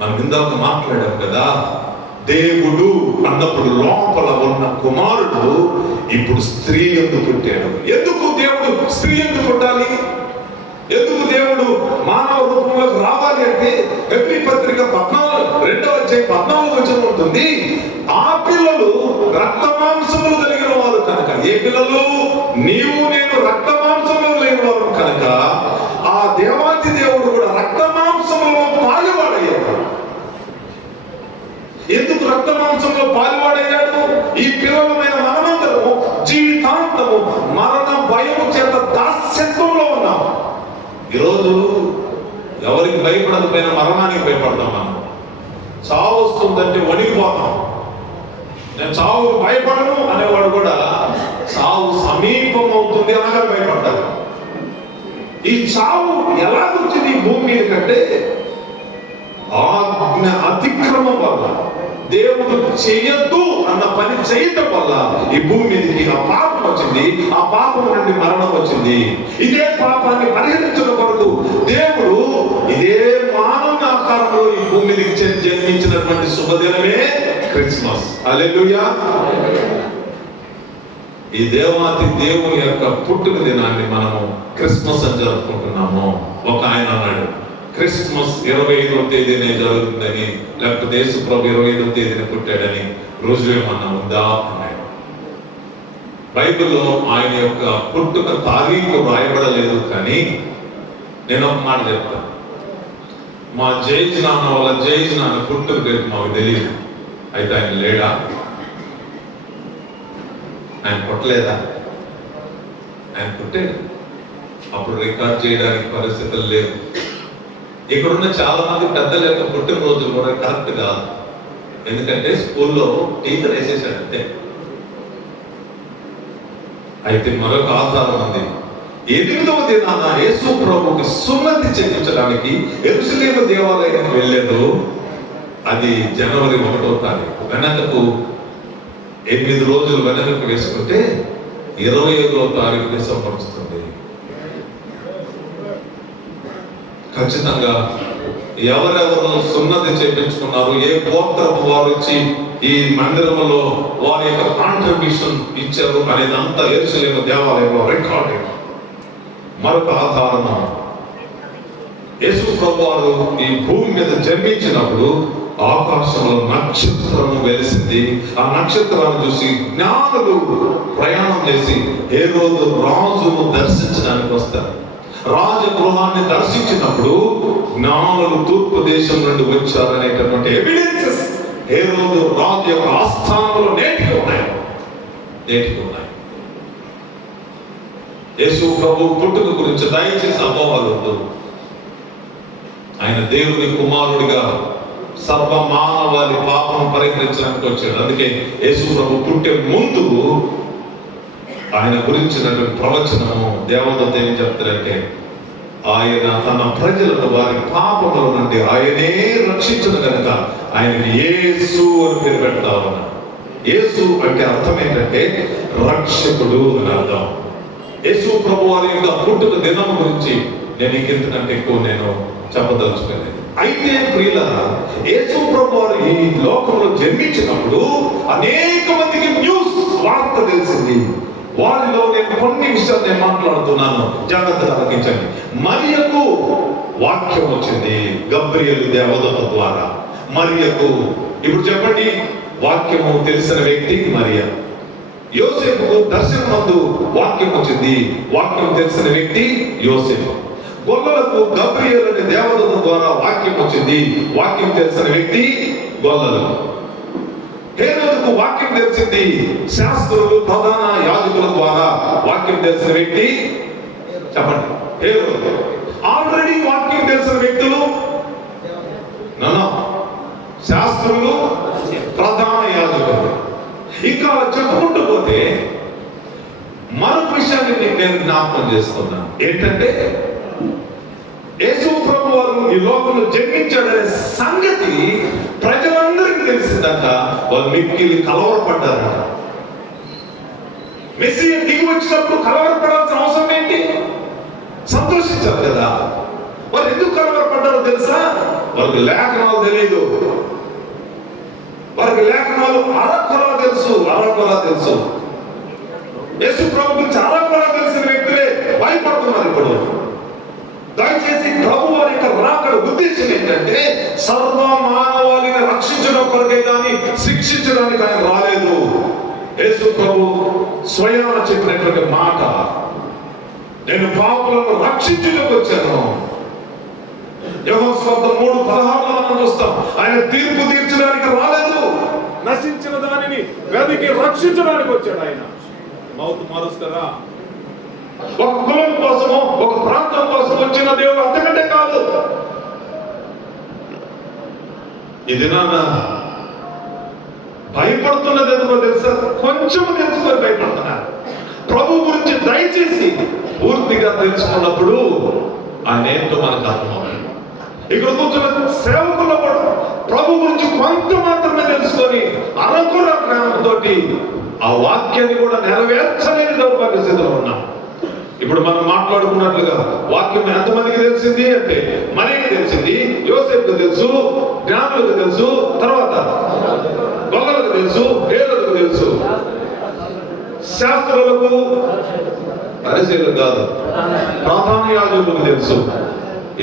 మనం ఇందాక మాట్లాడాం కదా, దేవుడు అన్నప్పుడు లోపల ఉన్న కుమారుడు ఇప్పుడు స్త్రీ యందు పుట్టాడు. ఎందుకు దేవుడు స్త్రీ యందు పుట్టాలి? ఎందుకు దేవుడు మానవ రూపంలోకి రావాలి అంటే హెబ్రీ పత్రిక 2వ అధ్యాయం 14వ వచనం ఉంటుంది. ఆ పిల్లలు రక్త మాంసములు కలిగిన వారు కనుక, ఏ పిల్లలు? నీవు నేను రక్త మాంసములు లేని వారు కనుక ఆ దేవాది దేవుడు కూడా రక్త మాంసములో పాలువాడయ్యాడు. ఎందుకు రక్త మాంసంలో పాలువాడయ్యాడు? ఈ పిల్లలమైన మనమందరము జీవితాంతము మరణ భయము చేత దాస్యత్వంలో ఉన్నాం. ఈరోజు ఎవరికి భయపడకపోయినా మరణానికి భయపడతాం. మనం చావు వస్తుందంటే వణికిపోతాం. నేను చావుకు భయపడను అనేవాడు కూడా చావు సమీపం అవుతుంది అనగా భయపడ్డాడు. ఈ చావు ఎలాగొచ్చింది ఈ భూమి మీద కంటే ఆజ్ఞ అతిక్రమం వల్ల, దేవుడు చెయ్యొద్దు అన్న పని చేయటం వల్ల ఈ భూమి మీదకి ఆ పాపం వచ్చింది. ఆ పాపం నుండి మరణం వచ్చింది. ఇదే పాపాన్ని పరిహరించడం కొరకు దేవుడు ఇదే మానవ ఆకారంలో ఈ భూమి మీదకి జన్మించినటువంటి శుభదినమే క్రిస్మస్. హల్లెలూయా. ఈ దేవాతి దేవుని యొక్క పుట్టుక దినాన్ని మనము క్రిస్మస్ అని జరుపుకుంటున్నాము. ఒక ఆయన అన్నాడు, క్రిస్మస్ 25వ తేదీనే జరుగుతుందని, లేకపోతే యేసు ప్రభు 25వ తేదీన పుట్టాడని రుజువేమన్నా ఉందా అన్నాడు. బైబిల్లో ఆయన యొక్క పుట్టుక తారీఖు రాయబడలేదు. కానీ నేను ఒక మాట చెప్తాను, మా జైజ్ నాన్న వల్ల జైజ్ నాన్న పుట్టుక రేపు మాకు తెలియదు. అయితే ఆయన లేడా? ఆయన పుట్టలేదా? ఆయన పుట్టాడు. అప్పుడు రికార్డ్ చేయడానికి పరిస్థితులు లేవు. ఇక్కడున్న చాలా మంది పెద్దల యొక్క పుట్టినరోజు కూడా కరెక్ట్ కాదు. ఎందుకంటే స్కూల్లో టీచర్ వేసేసాడు అంతే. అయితే మరొక ఆధారం ఉంది. 8వ దినాన యేసు ప్రభువుకి సున్నతి చెల్లించడానికి యెరూషలేము దేవాలయానికి వెళ్ళాడు. అది జనవరి 1వ తారీఖు. వెనకకు 8 రోజులు వెనకకు వేసుకుంటే 25వ తారీఖు డిసెంబర్ వస్తుంది. ఖచ్చితంగా ఎవరెవరు సున్నతి చేయించుకున్నారు, ఏ గోత్రపు వారు వచ్చి ఈ మందిరంలో వారి యొక్క కాంట్రిబ్యూషన్ ఇచ్చారు అనేది అంతా యెరూషలేము దేవాలయంలో రికార్డ్. మరొక ఆధారము యేసు ప్రభువారు ఈ భూమి మీద జన్మించినప్పుడు ఆకాశంలో నక్షత్రము వెలిసింది. ఆ నక్షత్రాన్ని చూసి జ్ఞానులు ప్రయాణం చేసి హేరోదు రాజును దర్శించడానికి వస్తారు. రాజగృహాన్ని దర్శించినప్పుడు జ్ఞానులు తూర్పు దేశం నుండి వచ్చారనేటటువంటి ఎవిడెన్సెస్ హేరోదు రాజు యొక్క ఆస్థానంలో నేటికి ఉన్నాయి. యేసు ప్రభు పుట్టుక గురించి దయచేసి అపోహలు ఉండదు. ఆయన దేవుని కుమారుడిగా సర్వ మానవాళి పాపం పరిహరించడానికి వచ్చాడు. అందుకే యేసు ప్రభు పుట్టే ముందు ఆయన గురించినటువంటి ప్రవచనము దేవదూత ఏం చెప్తారంటే, ఆయన తన ప్రజలను వారి పాపముల నుండి ఆయనే రక్షించిన కనుక ఆయనకి యేసు అని పేరు పెడతామన్నా. యేసు అంటే అర్థం ఏంటంటే రక్షకుడు అని అర్థం. యేసు ప్రభు వారి యొక్క పుట్టుక దినం గురించి నేను ఇంకెంతకంటే ఎక్కువ నేను చెప్పదలుచుకోలేదు. అయితే ప్రియులారా, యేసు ప్రభు వారు ఈ లోకంలో జన్మించినప్పుడు అనేక మందికి న్యూస్ వార్త తెలిసింది. వారిలో నేను కొన్ని విషయాలు నేను మాట్లాడుతున్నాను, జాగ్రత్తగా ఆలకించండి. మరియకు వాక్యం వచ్చింది గబ్రియేలు దేవదూత ద్వారా. మరియకు ఇప్పుడు చెప్పండి, వాక్యము తెలిసిన వ్యక్తి మరియా. యోసేపుకు దర్శనమందు వాక్యం వచ్చింది, వాక్యం తెలిసిన వ్యక్తి యోసేపు. గొల్లలకు గబ్రియేలు అనే దేవదూత ద్వారా వాక్యం వచ్చింది, వాక్యం తెలిసిన వ్యక్తి గొల్లలు. హేరోదుకు వాక్యం తెలిసింది, శాస్త్రులు ప్రధాన యాజకుల ద్వారా వాక్యం తెలిసిన వ్యక్తి చెప్పండి హేరోదు. ఆల్రెడీ వాక్యం తెలిసిన వ్యక్తులు శాస్త్రులు ప్రధాన యాజకులు. ఇంకా చెప్పుకుంటూ పోతే మరొక విషయాన్ని నేను జ్ఞాపకం చేస్తున్నాను. ఏంటంటే యేసు ప్రభు వారు ఈ లోకంలో జన్మించాడనే సంగతి ప్రజలందరికీ తెలిసిందట. వాళ్ళు మిక్కిలి కలవరపడ్డారట. మెస్సియా దిగి వచ్చినప్పుడు కలవరపడాల్సిన అవసరం ఏంటి? సంతోషించారు కదా. వాళ్ళు ఎందుకు కలవరపడ్డారో తెలుసా? వాళ్ళకి లేఖనాలు తెలియదు. వారికి లేఖనాలు అరకొరా తెలుసు. యేసు ప్రభు గురించి అరకొరా తెలిసిన వ్యక్తులే భయపడుతున్నారు. ఇప్పుడు దయచేసి ప్రభు వారి యొక్క రాకడ ఉద్దేశం ఏంటంటే సర్వ మానవాళిని రక్షించడం కొరకే కానీ శిక్షించడానికి ఆయన రాలేదు. యేసు ప్రభు స్వయాన చెప్పినటువంటి మాట, నేను పాపులను రక్షించడానికి వచ్చాను. యోహాను సువార్త 3:16 మనం చూస్తాం. ఆయన తీర్పు తీర్చడానికి రాలేదు, నశించిన దానిని వెతికి రక్షించడానికి వచ్చాడు. ఆయన మౌతు మారుస్తారా? ఒక కులం కోసమో ఒక ప్రాంతం కోసం వచ్చిన దేవుడు అంతకంటే కాదు. ఇది నాన్న భయపడుతున్నది ఎందుకో తెలుసా? కొంచెం తెలుసుకొని భయపడుతున్నారు. ప్రభు గురించి దయచేసి పూర్తిగా తెలుసుకున్నప్పుడు ఆయన ఏంటో మనకు అర్థమవుతుంది. ఇక్కడ కూర్చున్న సేవకుల్లో కూడా ప్రభు గురించి కొంత మాత్రమే తెలుసుకొని అరకుర జ్ఞానంతో ఆ వాక్యాన్ని కూడా నెరవేర్చలేని దౌర్భాగ్య స్థితిలో ఉన్నాం. ఇప్పుడు మనం మాట్లాడుకున్నట్లుగా వాక్యం ఎంతమందికి తెలిసింది అంటే, మనకి తెలిసింది, యోసేపుకు తెలుసు, జ్ఞానులకు తెలుసు, తర్వాత గొల్లలకు తెలుసు, హేరోదుకు తెలుసు, శాస్త్రులకు పరిశీలకు కాదు ప్రధాన యాజకులకు తెలుసు,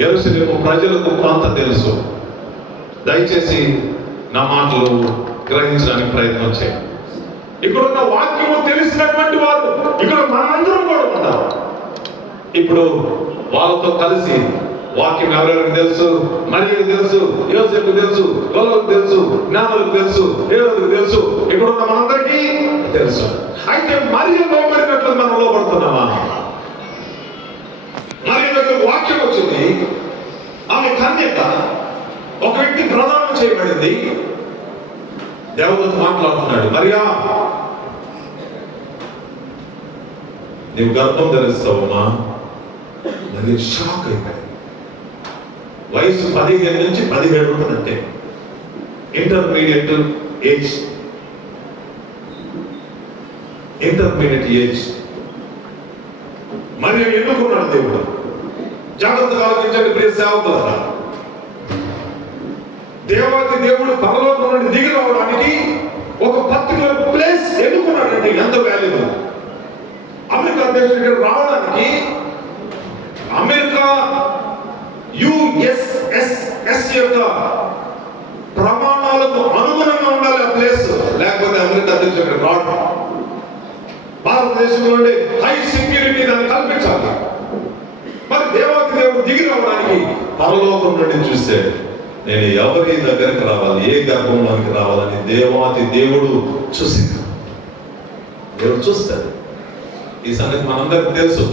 యెరూషలేము ప్రజలకు కొంత తెలుసు. దయచేసి నా మాటలు గ్రహించడానికి ప్రయత్నం చేయండి. ఇక్కడ ఉన్న వాక్యము తెలిసినటువంటి వారు ఇక్కడ మనందరం కూడా ఉన్నాం. ఇప్పుడు వాళ్ళతో కలిసి వాక్యం ఎవరెవరికి తెలుసు? మరియకు తెలుసు, యోసేపుకు తెలుసు, గొల్లలకు తెలుసు, జ్ఞానులకు తెలుసు, హేరోదుకు తెలుసు. ఇక్కడ ఉన్న మనందరికీ తెలుసు. అయితే మరియ లోబడినట్లు మనం లోబడుతున్నామా? మరియ దగ్గర వాక్యం వచ్చింది, ఆమె కన్యక, ఒక వ్యక్తి ప్రదానం చేయబడింది. దేవదూత మాట్లాడుతున్నాడు, మరియా నీవు గర్భం ధరిస్తావమ్మా. మరి షాక్ అయిపోయింది. వయసు 15 నుంచి 17 ఉంటుందంటే ఇంటర్మీడియట్ ఏజ్. మరి ఎన్నుకున్నాడు దేవుడు. జాగ్రత్తగా ఆలోచించండి ప్రియ సేవకులారా. దేవాది దేవుడు పరలోకం నుండి దిగి రావడానికి ఒక పర్టికులర్ ప్లేస్ ఎన్నుకున్నాడండి. ఎంత వాల్యుబుల్! అమెరికా దేశం రావడానికి అమెరికా యుఎస్ఎస్ఎస్ యొక్క ప్రమాణాలకు అనుగుణంగా ఉండాలి ఆ ప్లేస్, లేకపోతే అమెరికా అధ్యక్షుడు రాడు. భారతదేశంలో ఉండే హై సెక్యూరిటీ దాన్ని కల్పించాలి. మరి దేవాతి దేవుడు దిగి రావడానికి పరలోకం నుండి చూస్తే నేను ఎవరి దగ్గరికి రావాలి, ఏ గర్భంలోనికి రావాలని దేవాతి దేవుడు చూసింది. దేవుడు చూస్తాడు. ఈ సంగతి మనందరికి తెలుసు,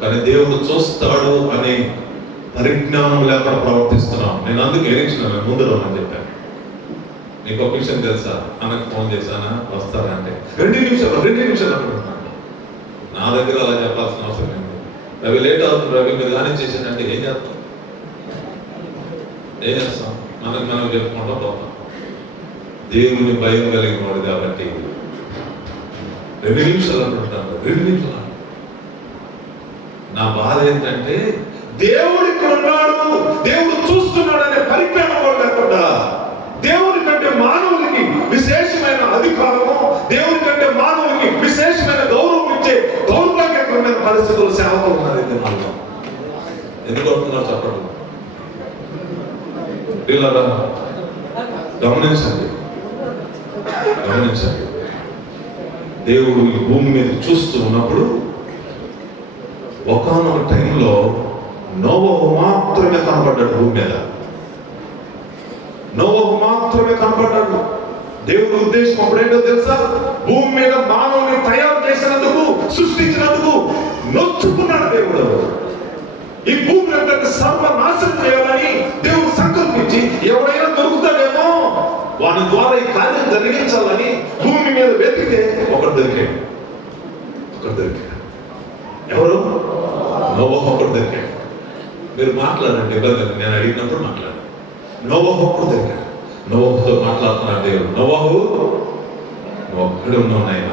కానీ దేవుడు చూస్తాడు అనే పరిజ్ఞానం లేకుండా ప్రవర్తిస్తున్నాం. నేను అందుకు ఎరిక్షణ ముందులో అని చెప్పాను. మీకు ఒక విషయం తెలుసా? అన్నకు ఫోన్ చేశానా వస్తారా అంటే 2 నిమిషాలు అనుకుంటున్నాను. నా దగ్గర అలా చెప్పాల్సిన అవసరం లేదు. రవి లేట్ అవుతుంది, రవి మీరు కానీ చేసానంటే ఏం చేస్తాం? మనం చెప్పుకుంటూ పోతాం. దేవుని భయం కలిగిన వాడు కాబట్టి 2 నిమిషాలు అనుకుంటాను. 2 నిమిషాలు. నా బాధ ఏంటంటే దేవుడు ఇక్కడ ఉన్నాడు, దేవుడు చూస్తున్నాడు అనే పరిజ్ఞానం కూడా లేకుండా దేవుని కంటే మానవునికి విశేషమైన అధికారము, దేవుని కంటే మానవునికి విశేషమైన గౌరవం ఇచ్చే దౌర్భాగ్యకరమైన పరిస్థితులు సేవకులు ఉన్నారు. ఇది మనలో ఎందుకు వస్తున్నారు చెప్పండి. గమనించండి. దేవుడు ఈ భూమి మీద చూస్తూ ఉన్నప్పుడు ఒకానొక టైంలో నోవహు మాత్రమే కనపడ్డాడు భూమి మీద. నోవహు మాత్రమే కనపడ్డాడు. దేవుడి ఉద్దేశం అప్పుడేంటో తెలుసా? భూమి మీద మానవుని తయారు చేసినందుకు, సృష్టించినందుకు నొచ్చుకున్నాడు దేవుడు. ఈ భూమిని అంతా సర్వనాశనం చేయాలని దేవుడు సంకల్పించి ఎవరైనా దొరుకుతాడేమో వాని ద్వారా ఈ కార్యం జరిగించాలని భూమి మీద వెతికితే ఒకటి దొరికాడు. ఎవరు? నోవహు ఒకటి దొరికాడు. మీరు మాట్లాడండి, ఇబ్బంది. నేను అడిగినప్పుడు మాట్లాడు. నోవహు ఒకటి దొరికాడు. నోవహుతో మాట్లాడుతున్నాడు దేవుడు. నోవహు, నువ్వు ఒక్కడే ఉన్నావు నాయన,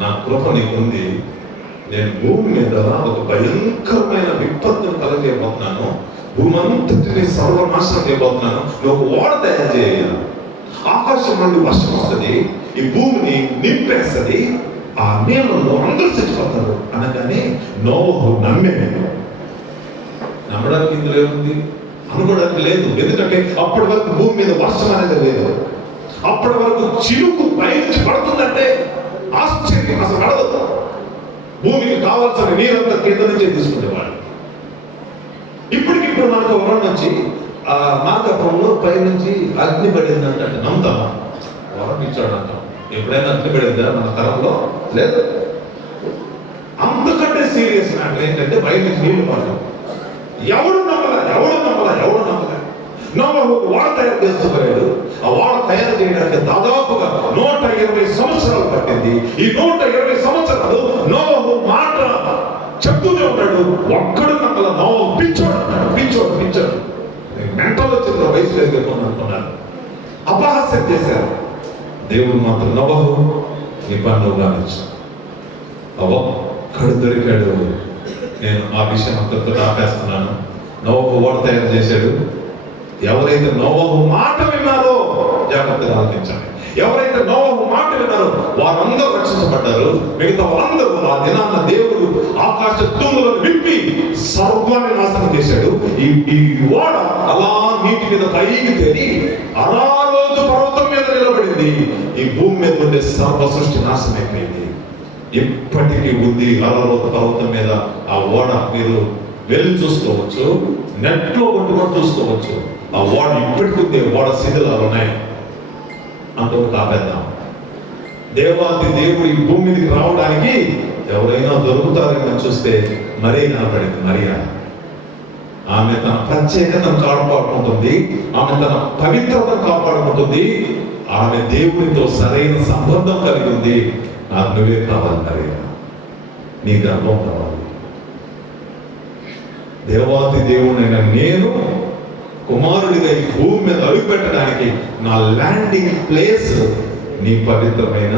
నా కృప నీకుంది. నేను భూమి మీద ఒక భయంకరమైన విపత్తును కలగజేయబోతున్నాను. భూమి అంతటిని సర్వనాశనం చేయబోతున్నాను. నువ్వు ఒక ఓడ తయారు చేయాలి. ఆకాశం నుండి వర్షం వస్తుంది, ఈ భూమిని నింపేస్తుంది, ఆ నీళ్ళలో అందరూ చచ్చిపోతారు అనగానే నోవహు నమ్మాడు. నమ్మడానికి ఇందులో ఏముంది? అనుకోవడానికి లేదు. ఎందుకంటే అప్పటి వరకు భూమి మీద వర్షం అనేది లేదు. అప్పటి వరకు చిరుకు పైనుంచి పడుతుందంటే ఆశ్చర్యం అసలు పడదు. భూమికి కావాల్సిన నీరంతా కింద నుంచే తీసుకునేవాడు. ఇప్పటికిప్పుడు మనకు వరం నుంచి ఆ మార్గంలో పై నుంచి అగ్ని పడిందంటే నమ్ముతామా? వరం ఇచ్చాడు అంటాం. ఎప్పుడైనా అగ్ని పడిందా మన తరంలో? లేదు. అంతకంటే సీరియస్ మ్యాటర్ ఏంటంటే బయట నుంచి నీళ్లు పడడం. ఎవడు నమ్మలే. నోవహు వాడ తయారు చేస్తున్నాడు. ఆ వాడ తయారు చేయడానికి దాదాపుగా 120 సంవత్సరాలు పట్టింది. ఈ 120 సంవత్సరాలు నోవహు మాట చెప్తూనే ఉన్నాడు. ఒక్కడు నమ్మల. నోవహు పిచ్చోడు. మెంటల్ వచ్చింది, వయసు లేదు అనుకున్నాను. అపహాస్యం చేశారు. దేవుడు మాత్రం నోవహు నీ పనులు గానిచ్చు. ఒక్కడు దొరికాడు. నేను ఆ విషయం అంతటితో ఆపేస్తున్నాను. నోవహు వాడ తయారు చేశాడు. ఎవరైతే నోవహు మాట విన్నారో జాగ్రత్తగా ఆలోచించండి. ఎవరైతే నోవహు మాట విన్నారో వారందరూ రక్షించబడ్డారు. మిగతా వాళ్ళందరూ ఆ దినాన్న దేవుడు ఆకాశ తూములను విప్పి సర్వాన్ని నాశనం చేశాడు. ఈ ఓడ అలా నీటి మీద పైకి తేలి అరారోజు పర్వతం మీద నిలబడింది. ఈ భూమి మీద ఉండే సర్వ సృష్టి నాశనం అయిపోయింది. ఇప్పటికీ ఉంది అరారోజు పర్వతం మీద ఆ ఓడ. మీరు వెళ్ళి చూసుకోవచ్చు, నెట్ లో కొట్టుకొని చూసుకోవచ్చు. ఆ ఓడ ఇప్పటికి ఓడ శిథిలాలు ఉన్నాయి. అంతకు ఆపేద్దాం. దేవాది దేవుడు ఈ భూమి మీదకి రావడానికి ఎవరైనా దొరుకుతారని చూస్తే మరీ కనపడింది. మరియా ఆమె తన ప్రత్యేకతను కాపాడుకుంటుంది. ఆమె తన పవిత్రతను కాపాడుకుంటుంది. ఆమె దేవుడితో సరైన సంబంధం కలిగి ఉంది. నాకు నువ్వే కావాలి మరియా, నీ గర్భం కావాలి. దేవాది దేవుడైన నేను కుమారుడిగా ఈ భూమి మీద అడుగుపెట్టడానికి నా ల్యాండింగ్ ప్లేస్ నీ పవిత్రమైన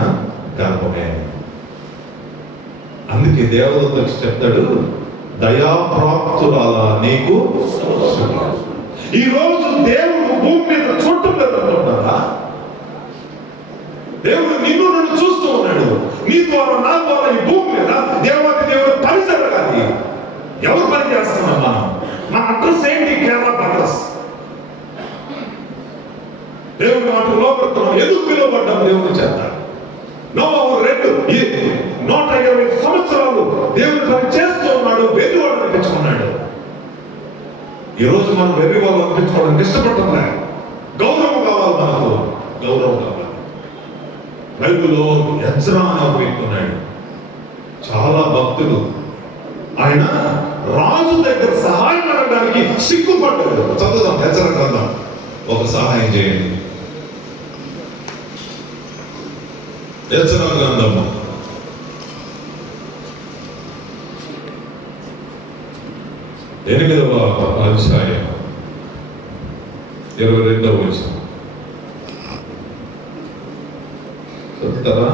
గర్భమే. అందుకే దేవదూత చెప్తాడు, దయాప్రాప్తురాల నీకు. ఈ రోజు దేవుడు భూమి మీద చూడటం. దేవుడు నిన్ను నన్ను చూస్తూ ఉన్నాడు. నీ ద్వారా నా ద్వారా ఈ భూమి మీద దేవాది దేవుడు పని జరగాలి. ఎవరు పని చేస్తున్నాం? మనం ఎందుకు పిలువబడ్డాం దేవుని చేత? నోవహు 120 సంవత్సరాలు దేవుని పని చేస్తూ ఉన్నాడు, వెర్రివాడు అనిపించుకున్నాడు. ఈరోజు మనం వెర్రివాళ్ళు అనిపించుకోవడానికి ఇష్టపడుతున్నా. గౌరవం కావాలి, మనకు గౌరవం కావాలి. బైబిల్లో ఎజ్రా అని ఒక వ్యక్తి ఉన్నాడు, చాలా భక్తుడు. ఆయన రాజు దగ్గర సహాయం అడగడానికి సిగ్గుపడ్డాడు. చదువుదాం ఎజ్రా గ్రంథం, ఒక సహాయం చేయండి. ఎజ్రా గ్రంథము 8వ అధ్యాయం 22వ వచనం చదువుతారా?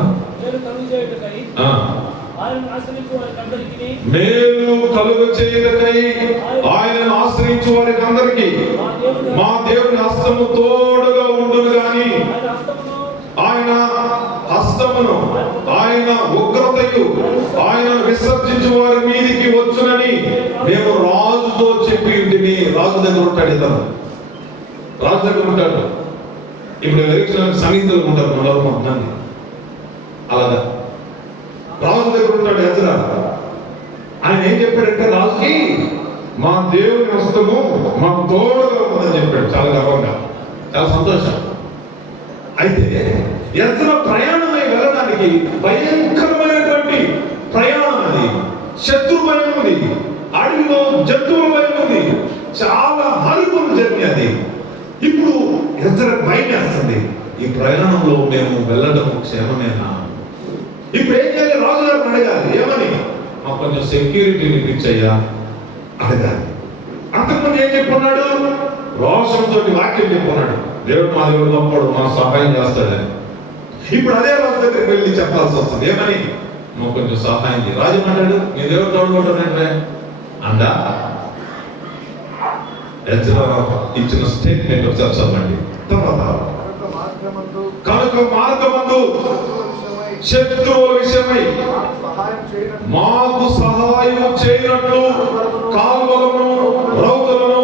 మేలు కలుగ చేయకై ఆయనను ఆశ్రయించు వారికి అందరికీ మా దేవుని హస్తము తోడుగా ఉండును గాని ఆయన హస్తమును ఆయన ఉగ్రతయు ఆయనను విసర్జించు వారి మీదికి వచ్చునని మేము రాజుతో చెప్పి ఉంటిని. రాజు దగ్గర ఉంటాడు, ఇతను రాజు దగ్గర ఉంటాడు. ఇప్పుడు ఎలక్షన్ సన్నిహితులు ఉంటారు 40 మంది, అలాగా రాజు దగ్గర ఉంటాడు ఎజ్రా. ఆయన ఏం చెప్పాడంటే రాజుకి, మా దేవుని హస్తము మాకు తోడుగా ఉందని చెప్పాడు. చాలా గర్వంగా, చాలా సంతోషం. అయితే ఎజ్రా ప్రయాణమై వెళ్ళడానికి భయంకరమైనటువంటి ప్రయాణం అది. శత్రు భయం ఉంది, అడవిలో జంతువుల భయం ఉంది, చాలా హారిబుల్ జర్నీ అది. ఇప్పుడు ఎజ్రా భయం వేస్తుంది, ఈ ప్రయాణంలో మేము వెళ్ళడం క్షేమమేనా? ఇప్పుడు ఏం చేయాలి? రాజుగారిని అడగాలి, ఏమని? మాకు కొంచెం సెక్యూరిటీని ఇప్పించయ్యా అడగాలి. అంతకుముందు ఏం చెప్పుకున్నాడు? రోషంతో వాక్యం చెప్పుకున్నాడు, దేవుడు మా దేవుడు గొప్పడు, మా సహాయం చేస్తాడని. ఇప్పుడు అదే రాజు దగ్గరికి వెళ్ళి చెప్పాల్సి వస్తుంది, ఏమని? మాకు కొంచెం సహాయం చేయి. రాజు అన్నాడు, నీ దేవుడు తోడుకుంటానంటే అందా. ఎజ్రా ఇచ్చిన స్టేట్మెంట్ ఒకసారి చదవండి. తర్వాత కనుక మార్గమందు శత్రువుల విషయమై మాకు సహాయం చేయనట్లు కాల్వలను రౌతులను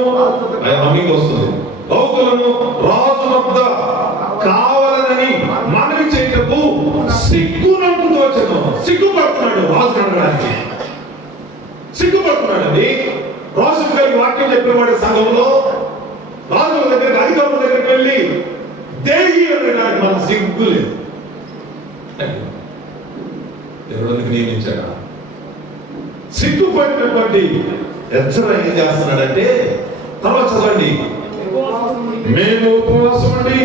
మీకు వస్తుంది, రౌతులను రాజు వద్ద కావాలని మనవి చేయటకు సిగ్గునట్టు తోచను. సిగ్గుపడుతున్నాడు రాజు అడగడానికి, సిగ్గుపడుతున్నాడండి. రాజు గారికి వాక్యం చెప్పినవాడి సంఘంలో రాజుల దగ్గరికి, అధికారుల దగ్గరికి వెళ్ళి దేహి అనడానికి మన సిగ్గు లేదు. దేవుడికి నియమించాడా? సిగ్గుపడినటువంటి ఎజ్రా ఏం చేస్తున్నాడంటే, తర్వాత చదవండి, మేము ఉపవాసం ఉండి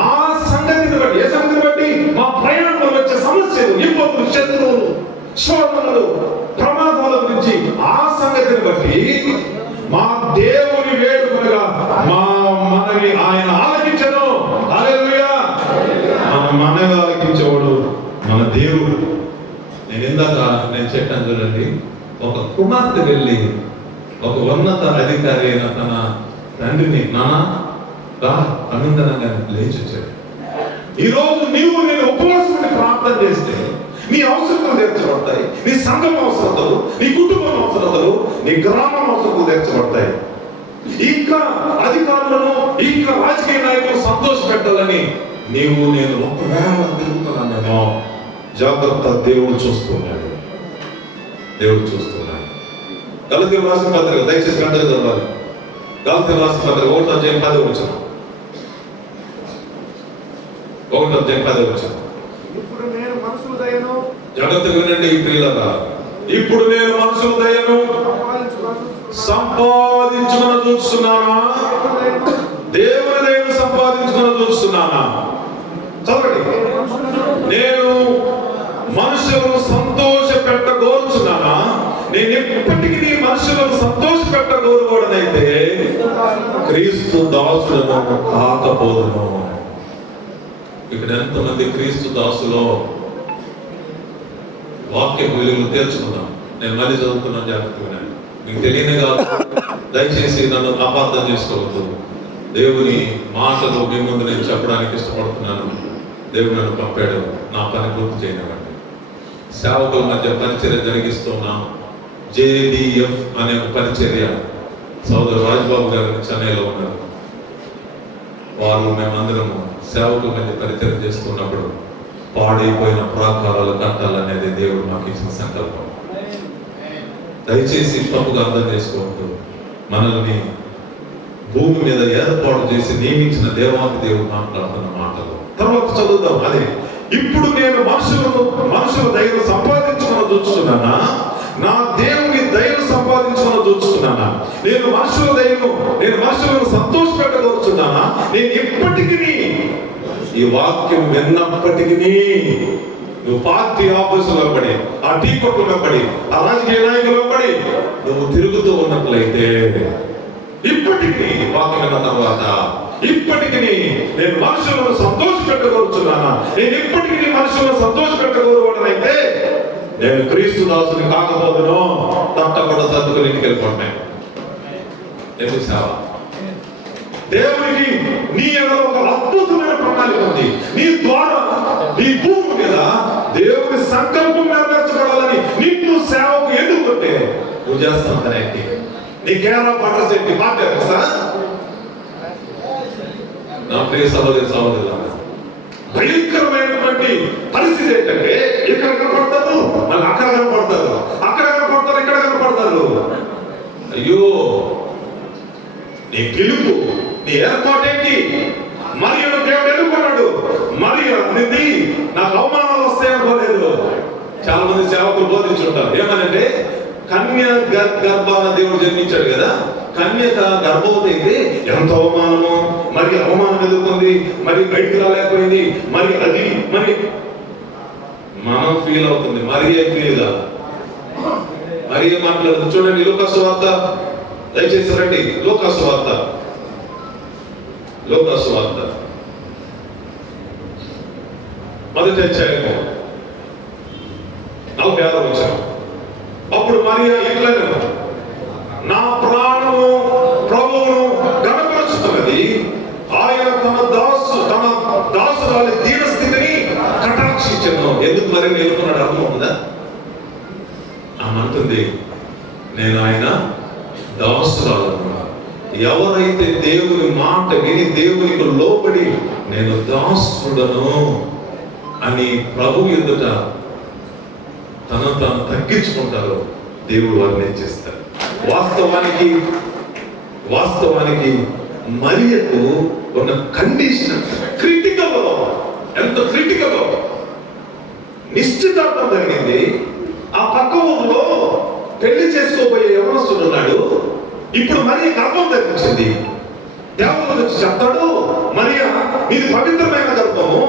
ఆ సంగతిని బట్టి, ఏ సంగతిని బట్టి? మా ప్రయాణంలో వచ్చే సమస్యలు, ఇబ్బందులు, శత్రువులు, శోధనలు, ప్రమాదాల గురించి ఆ సంగతిని బట్టి మా దేవుని వేడుకలుగా మా మనవి ఆయన ఆలకించను. హల్లెలూయా! మన మనవి ఆలకించేవాడు మన దేవుడు. నేను చెప్పాను చూడండి, ఒక కుమార్తె వెళ్ళి ఒక ఉన్నత అధికారి అయిన తన తండ్రిని, నాన్న అనందనంగా లేచి వచ్చాడు. ఈరోజు నీవు నేను ఉపవాసం ప్రార్థన చేస్తే నీ అవసరతలు తీర్చబడతాయి, నీ సంఘం అవసరతలు, నీ కుటుంబం అవసరతలు, నీ గ్రామం అవసరతలు తీర్చబడతాయి. ఇంకా అధికారులను, ఇంకా రాజకీయ నాయకులు సంతోష పెట్టాలని నీవు నేను ఒకవేళ తిరుగుతున్నానేమో, జాగ్రత్త, దేవుడు చూస్తున్నాడు, దేవుడు చూస్తున్నాడు. గలతీయులకు రాసిన పత్రిక, దయచేసి గంటలు చదవాలి. గలతీయులకు రాసిన పత్రిక 1వ అధ్యాయం 10వ వచనం. 1వ అధ్యాయం 10వ వచనం. జాగ్రత్తగా వినండి ఈ ప్రియులారా. ఇప్పుడు నేను మనుషుల దయను సంపాదించుకుని చూస్తున్నానా, దేవుని దయను సంపాదించుకుని చూస్తున్నానా? చదవండి. నేను మనుషులను సంతోష పెట్టగోరుచున్నానా? నేను ఎప్పటికీ మనుషులను సంతోష పెట్టగోరుకోవడనైతే క్రీస్తు దాసులను కాకపోదును. ఇక్కడ ఎంతమంది క్రీస్తు దాసులో వాక్య వెలుగులు తీర్చుకున్నాం. నేను మళ్ళీ చదువుతున్నాను, జాగ్రత్తగా మీకు తెలియని కాదు, దయచేసి నన్ను అపార్థం చేసుకోవద్దు. దేవుని మాటలు మీ ముందు నేను చెప్పడానికి ఇష్టపడుతున్నాను. దేవుడు నన్ను పంపాడు, నా పని పూర్తి చేయనివ్వండి. సేవకుల మధ్య పరిచర్య జరిగిస్తున్నాం. JDF అనే ఒక పరిచర్య సోదరు రాజ్బాబు గారు చెన్నైలో ఉన్నారు. వారు మేమందరము సేవకు వెళ్ళి పరిచయం చేస్తున్నప్పుడు పాడైపోయిన ప్రాకారాలు కట్టాలనేది దేవుడు మాకు ఇచ్చిన సంకల్పం. దయచేసి తప్పుగా అర్థం చేసుకోవద్దు. మనల్ని భూమి మీద ఏర్పాటు చేసి నియమించిన దేవాది దేవుడు మాట్లాడుతున్న మాటలు. తర్వాత చదువుదాం. అదే, ఇప్పుడు నేను మనుషుల దయను సంపాదించుకుని చూస్తున్నానా, నా దేవుని దయను సంపాదించుకుని చూస్తున్నానా? నేను మనుషులను సంతోషపెట్టగలుగుతున్నానా? నేను ఎప్పటికీ ఈ వాక్యం విన్నప్పటికీ నువ్వు పార్టీ ఆఫీసులో పడి, ఆ టీ కొట్టులో పడి, ఆ రాజకీయ నాయకులో పడి నువ్వు తిరుగుతూ ఉన్నట్లయితే, ఇప్పటికీ వాక్యం విన్న తర్వాత ఇప్పటికీ నేను మనుషులను సంతోషపెట్టగలుగుతున్నానా? నేను ఇప్పటికీ మనుషులను సంతోషపెట్టగలుగుతానైతే నేను క్రీస్తు దాసుని కాకపోదును. తప్పకుండా సర్దుకుని ఇంటికి వెళ్ళిపోతున్నాయి. ఎందుకు సేవ? దేవునికి నీ ఎడల ఒక అద్భుతమైన ప్రణాళిక ఉంది. నీ ద్వారా నీ భూమి మీద దేవుని సంకల్పం నెరవేర్చబడాలని నిన్ను సేవకు ఎన్నుకుంటే నువ్వు చేస్తావు. దానికి నీ కేరళ పట్టస్ ఏంటి మాట తెలుసా? నా ప్రియ సహోదరులారా, భయంకరమైనటువంటి పరిస్థితి ఏంటంటే ఇక్కడ కనపడతారు, మళ్ళీ అక్కడ కనపడతారు, అక్కడ కనపడతారు, ఇక్కడ కనపడతారు. అయ్యో, నీ పిలుపు, నీ ఏర్పాటేంటి? మరియను దేవుడు ఎన్నుకున్నాడు. మరియు అంది, నాకు అవమానాలు వస్తాయనుకోలేదు. చాలా మంది సేవకులు బోధించుంటారు ఏమనంటే, కన్య గర్భాన దేవుడు జన్మించాడు కదా, కన్యక గర్భవతి అయితే ఎంత అవమానమో, మరి అవమానం ఎదుర్కొంది, మరి బయటికి రాలేకపోయింది, మరి అది మరి మనం ఫీల్ అవుతుంది, మరి ఏ ఫీల్ కాదు. మరి ఏం మాట్లాడుతుంది చూడండి. లూకాసు వార్త, దయచేసి రండి. లూకాసు వార్త 1వ అధ్యాయము 46వ వచనం. అప్పుడు మరియా ఇట్లను, నా ప్రాణము ప్రభువును గణపరుచుతున్నది, ఆయన తన దాసురాలి దీన స్థితిని కటాక్షించను. ఎందుకు మరి నేర్చుకున్నాడు? అర్థం ఉందా? ఆమంటుంది, నేను ఆయన దాసురాలు. ఎవరైతే దేవుని మాట విని దేవునికి లోబడి నేను దాసుడను అని ప్రభు ఎదుట తను తగ్గించుకుంటారో దేవుడు వారిని ఏం చేస్తారు? వాస్తవానికి మరియకు ఉన్న కండిషన్ క్రిటికల్. ఎంత క్రిటికల్! నిశ్చితార్థం జరిగింది. ఆ పక్క ఊళ్ళో పెళ్లి చేసుకోబోయే యవనస్తుడు ఉన్నాడు. ఇప్పుడు మరియ గర్భం ధరించింది. దేవుడు వచ్చి చెప్తాడు, మరియ నీది పవిత్రమైన గర్భము,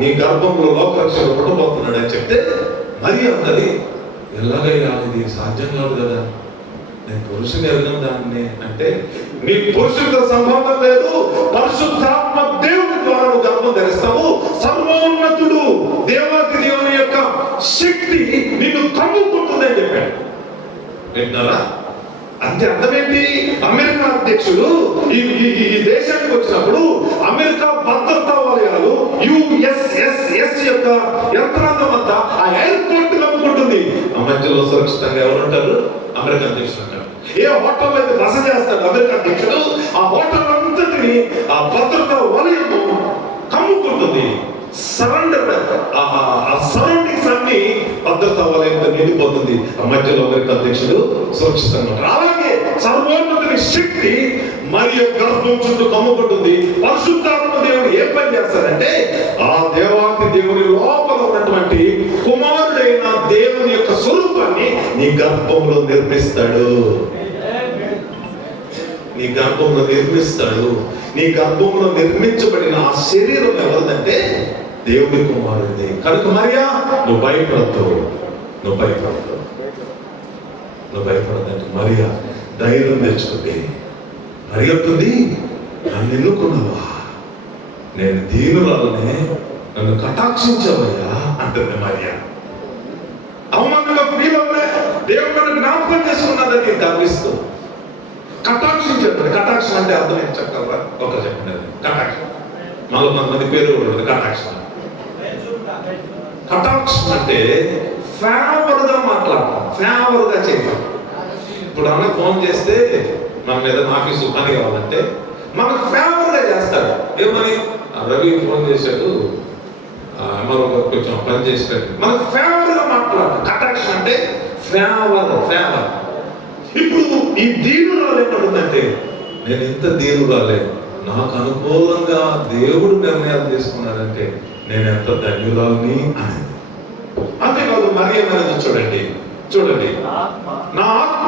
నీ గర్భంలో లోకరక్షణ పుట్టబోతున్నాడు అని చెప్తే మరియ అన్నది, ఎలాగైనా ఇది సాధ్యం కాదు కదా, నేను పురుషుని ఎరగను దాన్ని అంటే, నీ పురుషుడితో సంబంధం లేదు, పరిశుద్ధాత్మ దేవుని ద్వారా నువ్వు గర్భం ధరిస్తావు. సర్వోన్నతుడు దేవాది దేవుని యొక్క శక్తి నిన్ను కమ్ముకుంటుంది అని చెప్పాడు. వింటున్నారా? అంతే. అర్థమేంటి? అమెరికా అధ్యక్షుడు ఈ దేశానికి వచ్చినప్పుడు అమెరికా భద్రతా వలయాలు USS యొక్క యంత్రాంగం అంతా ఆ ఎయిర్పోర్ట్ నమ్ముకుంటుంది. ఆ మధ్యలో సురక్షితంగా ఎవరు ఉంటారు? అమెరికా అధ్యక్షుడు అంటారు. ఏ హోటల్ అయితే బస చేస్తాడు అమెరికా అధ్యక్షుడు, ఆ హోటల్ అంతటిని ఆ భద్రతా వలయం కమ్ముకుంటుంది. సరౌండింగ్స్ అన్ని భద్రతా వలయంతో నిండిపోతుంది. ఆ మధ్యలో అమెరికా అధ్యక్షుడు సురక్షితంగా. అలాగే సర్వోన్నతుని శక్తి మరియు గర్భం చుట్టూ కమ్ముకుంటుంది. పరిశుద్ధాత్మ దేవుడు ఏ పని చేస్తాడంటే, ఆ దేవాది దేవుని లోపల ఉన్నటువంటి కుమారుడైన దేవుని యొక్క స్వరూపాన్ని నీ గర్భంలో నిర్మిస్తాడు. నీ గర్భంలో నిర్మించబడిన ఆ శరీరం ఎవరిదంటే దేవుని కుమారుడిది. కనుక మరియా నువ్వు భయపడద్దు. భయపడద్దంటే మరియా ధైర్యం తెచ్చుకుంది. మరి అంటుంది, నన్ను ఎన్నుకున్నావా, నేను దీనురాలనే, నన్ను కటాక్షించావయ్యా అంటుంది మరియా. అవమానంగా ఫీల్ అవ్వలే, దేవుడు నన్ను జ్ఞాపకం చేసుకున్నాదని గర్విస్తూ కటాక్షించాడు. కటాక్షం అంటే అర్థం ఏంటి చెప్పగలరా? ఒక చెప్పండి. కటాక్షం 4 మంది పేరు ఉంటుంది. కటాక్షం అంటే ఫేవర్ గా మాట్లాడటం, ఫేవర్ గా చేయడం. ఇప్పుడు అన్న ఫోన్ చేస్తే మన మీద ఆఫీసు పని కావాలంటే మనకు ఫేవర్ గా చేస్తాడు. ఏమని? రవి ఫోన్ చేశాడు, మనం కొంచెం పని చేసినట్టు మనకు ఫేవర్గా మాట్లాడాలి. కటాక్షన్ అంటే ఫేవర్. ఇప్పుడు ఈ దీనురాలు ఏమంటుందంటే, నేను ఇంత దీనురాలే, నాకు అనుకూలంగా దేవుడు నిర్ణయాలు తీసుకున్నాడంటే నేను ఎంత ధన్యురాలని అని. అంతేకాదు మరి ఏమైనా చూడండి, నా ఆత్మ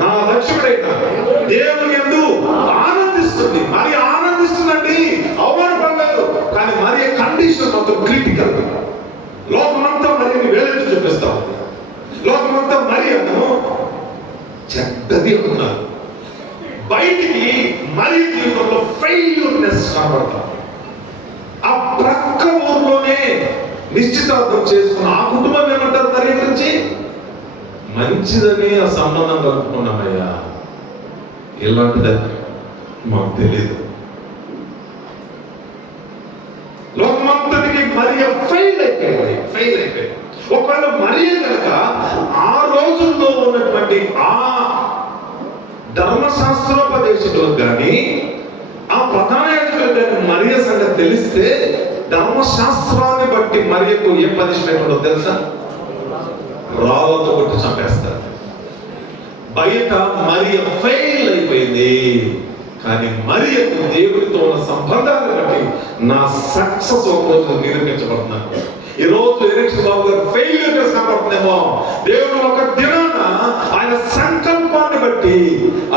నా రక్షకుడైన దేవుని యందు ఆనందిస్తుంది. మరి ఆనందిస్తుందండి, అవమానపడలేదు. కానీ మరి కండిషన్ మొత్తం క్రిటికల్. లోకమంతా మరి వేలెత్తి చూపిస్తా ఉంది. లోకమంతా మరి అను చెడ్డది ఉన్నారు. బయటికి మరి జీవితంలో ఫెయిల్యూర్నెస్ కనబడతాం. ఆ ప్రక్క ఊర్లోనే నిశ్చితార్థం చేసుకున్న ఆ కుటుంబం ఏమంటారు, మరి గురించి మంచిదని ఆ సంబంధం కలుపుకున్నామయ్యా, ఇలాంటిదని మాకు తెలియదు. లోకమంతటికి మరియ ఫెయిల్ అయిపోయింది. ఒకవేళ మరియ కనుక ఆ రోజుల్లో ఉన్నటువంటి ఆ ధర్మశాస్త్రోపదేశకులకు కానీ ఆ ప్రధాన యాజకులకు కానీ మరియ సంగతి తెలిస్తే ధర్మశాస్త్రాన్ని బట్టి మరియకు ఏం పనిష్మెంట్ ఉండదు తెలుసా? రాళ్ళతో కొట్టి చంపేస్తారు. బయట మరియ ఫెయిల్ అయిపోయింది. కానీ మరియకు దేవుడితో ఉన్న సంబంధాన్ని బట్టి నా సక్సెస్ ఒక రోజు నిరూపించబడుతున్నాను. ఈ రోజు ఎలక్షన్ బాబు గారు ఫెయిల్యూర్ కనబడుతుందేమో, దేవుడు ఒక దినాన ఆయన సంకల్పాన్ని బట్టి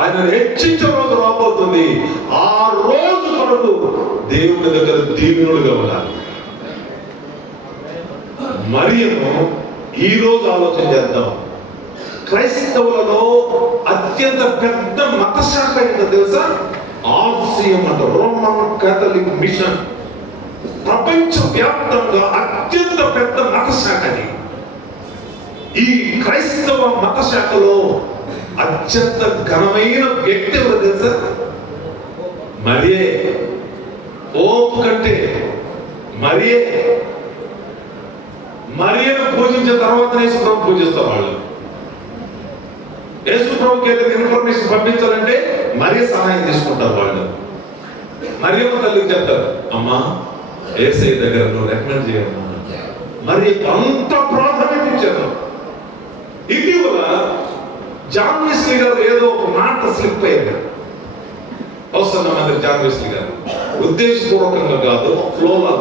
ఆయన హెచ్చించే రోజు రాబోతుంది. ఆ రోజు కొరకు దేవుడి దగ్గర దీనులుగా ఉండాలి. మరియను ఈ రోజు ఆలోచన చేద్దాం. క్రైస్తవులలో అత్యంత పెద్ద మత శాఖ ఏంటో తెలుసా? ఆర్సిఎం అంట, రోమన్ కాథలిక్ మిషన్. ప్రపంచ వ్యాప్తంగా అత్యంత పెద్ద మత శాఖని. ఈ క్రైస్తవ మత శాఖలో అత్యంత ఘనమైన వ్యక్తి ఎవరు తెలుసా? మరియే. ఓపు కంటే మరియను పూజించిన తర్వాత యేసుప్రభు పూజిస్తారు వాళ్ళు. యేసుప్రభుకి ఏదైనా ఇన్ఫర్మేషన్ పంపించాలంటే మరియ సహాయం తీసుకుంటారు వాళ్ళు. మరియమ్మ తల్లికి చెప్తారు, అమ్మా యేసయ్య దగ్గర నువ్వు రికమెండ్ చేయమ్మా. మరి అంత ప్రాధాన్యత ఇచ్చారు. ఇటీవల జాన్ వెస్లీ గారు ఏదో ఒక మాట స్లిప్ అయ్యారు. వస్తున్న మంది జాన్ వెస్లీ గారు ఉద్దేశపూర్వకంగా కాదు, ఫ్లోలో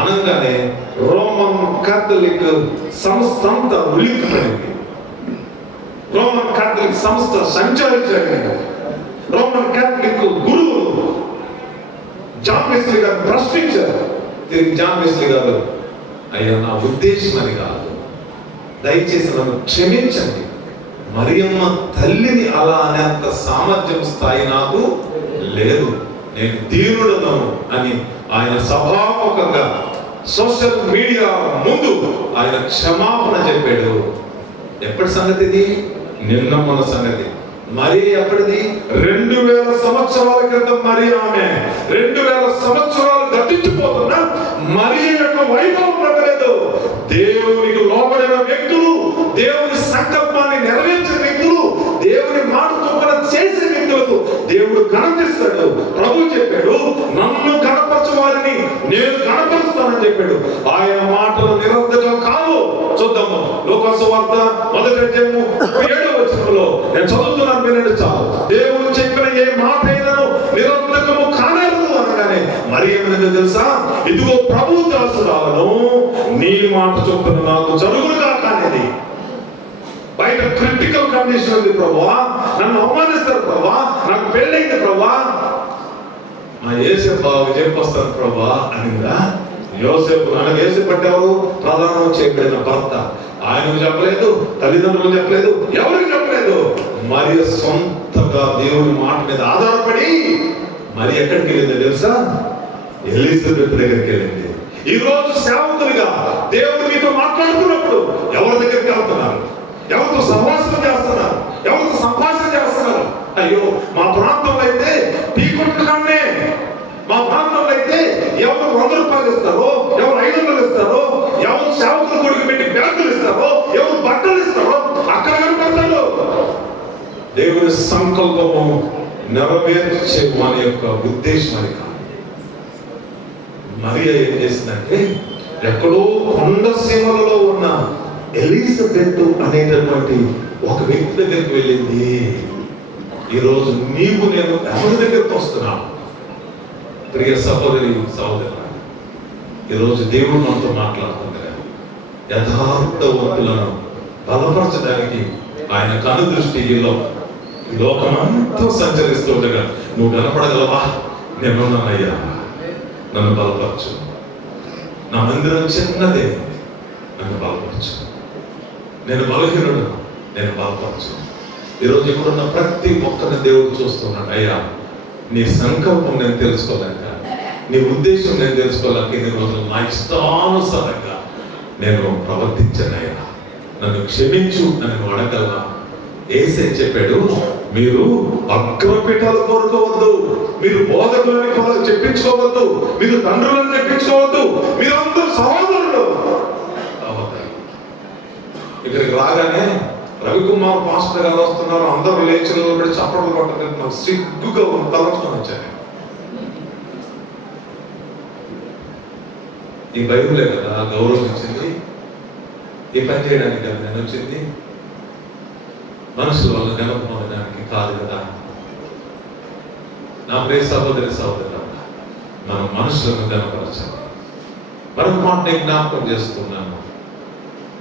అనగానే రోమన్ కాథలిక్ సంస్థ అంతా ఉలిక్కిపడింది. రోమన్ కాథలిక్ సంస్థ సంచారించగలిగింది. రోమన్ కాథలిక్ గురువులు జాన్ వెస్లీ గారు ప్రశ్నించారు. జాన్ వెస్లీ గారు, అయ్యా నా ఉద్దేశం అని కాదు, దయచేసి నన్ను క్షమించండి, మరియమ్మ తల్లిని అలా అనేంత సామర్థ్యం స్థాయి నాకు లేదు, నేను దీనుడను అని ఆయన సభాముఖంగా సోషల్ మీడియా ముందు ఆయన క్షమాపణ చెప్పాడు. ఎప్పటి సంగతి ఇది? నిన్న మొన్న సంగతి. మరి ఎప్పటిది? 2000 సంవత్సరాల క్రితం మరి ఆమె 2000 సంవత్సరాలు గతించిపోతున్నా మరి యొక్క వైభవం నడలేదు. దేవునికి లోబడిన వ్యక్తులు, దేవుని సంకల్పాన్ని నెరవేర్చిన వ్యక్తులు, దేవుని మాట చొప్పున చేసే వ్యక్తులకు దేవుడు కనపరిస్తాడు. ప్రభు చెప్పాడు, నన్ను కనపరచు వారిని నేను కనపరుస్తానని చెప్పాడు. ఆయన మాటలు నిరర్ధకం కావు. చూద్దాము లోకాసు వార్త 1:7 నేను చదువుతున్నాను, వినండి చాలు. దేవుడు చెప్పిన ఏ మాట అయినను నిరర్ధకము కానేరదు అనగానే మరి ఏమైనా తెలుసా? ఇదిగో ప్రభు దాసురాలను, నీ మాట చొప్పున నాకు జరుగులుగా కానేది. బయట క్రిటికల్ కండిషన్ ఉంది. ప్రభువా నన్ను అవమానిస్తారు, ప్రభువా నాకు పెళ్ళైంది, ప్రభువా నా యేసేపు బాగా చెప్పొస్తాను ప్రభువా అనిందా? యోసేపు, నన్ను యేసేపు అంటే ఎవరు? ప్రధానం చేయబడిన భర్త. ఆయనకు చెప్పలేదు, తల్లిదండ్రులు చెప్పలేదు, ఎవరికి చెప్పలేదు. మరి సొంతగా దేవుని మాట మీద ఆధారపడి మరి ఎక్కడికి వెళ్ళింది తెలుసా? ఎలిజబెత్ దగ్గరికి వెళ్ళింది. ఈ రోజు సేవకులుగా దేవుడు మీతో మాట్లాడుతున్నప్పుడు ఎవరి దగ్గరికి వెళ్తున్నారు? ఎవరితో సహవాసం చేస్తున్నారు? ఎవరితో సంభాషణ చేస్తున్నారు? అయ్యో మా ప్రాంతంలో అయితే టీ కొట్టుకునే, మా ప్రాంతంలో అయితే ఎవరు 100 రూపాయలు ఇస్తారో, ఎవరు 500 ఇస్తారో, ఎవరు సేవకుల కొడుకు పెట్టి బ్యాగులు ఇస్తారో, ఎవరు బట్టలు ఇస్తారో అక్కడ కనపడతారు. దేవుని సంకల్పము నెరవేర్చే మన యొక్క ఉద్దేశం అది కాదు. మరియా ఏం చేసిందంటే ఎక్కడో కొండ సీమలలో ఉన్న ఎలిజబెత్ అనేటటువంటి ఒక వ్యక్తి దగ్గరికి వెళ్ళింది. ఈరోజు నీవు నేను ఎవరి దగ్గరికి వస్తున్నాను? ప్రియ సహోదరి సహోదరు, ఈరోజు దేవుడు మనతో మాట్లాడుతుండగా యథార్థవంతులను బలపరచడానికి ఆయన కనుదృష్టిలో లోకమంతా సంచరిస్తుండగా నువ్వు కనపడగలవా? నేనున్నానయ్యా, నన్ను బలపరచు. నా మందిరం చిన్నదే, నన్ను బలపరచు. నేను బలహీనుడు, నేను బలపరచు. ఈరోజు ఇక్కడున్న ప్రతి ఒక్కరిని దేవుడు చూస్తున్నాడు. అయ్యా, నీ సంకల్పం నేను తెలుసుకోలేక, నీ ఉద్దేశం నేను తెలుసుకోలేక ఇన్ని రోజులు నా ఇష్టానుసారంగా నేను ప్రవర్తించానయ్యా, నన్ను క్షమించు అని అడగలవా? యేసే చెప్పాడు, మీరు అగ్రపీఠాలు కోరుకోవద్దు, మీరు బోధకులని చెప్పించుకోవద్దు, మీరు తండ్రులను చెప్పించుకోవద్దు, మీరందరూ సహోదరులు. ఇక్కడికి రాగానే రవికుమార్ పాస్టర్ గారు వస్తున్నారు, అందరూ లేచి నిలబడి చప్పట్లు కొట్టలేదు. నాకు సిగ్గుగా తలచుకొని వచ్చాను. ఈ బైబిలే కదా గౌరవం ఇచ్చింది, ఈ పని చేయడానికి కదా నేను వచ్చింది, మనుషుల వల్ల ఘనత పొందడానికి కాదు కదా. నా ప్రియ సహోదరి సహోదరు, మనం మనుషులను ఘనపరచాలి. మరొక మాట జ్ఞాపకం చేస్తున్నాను.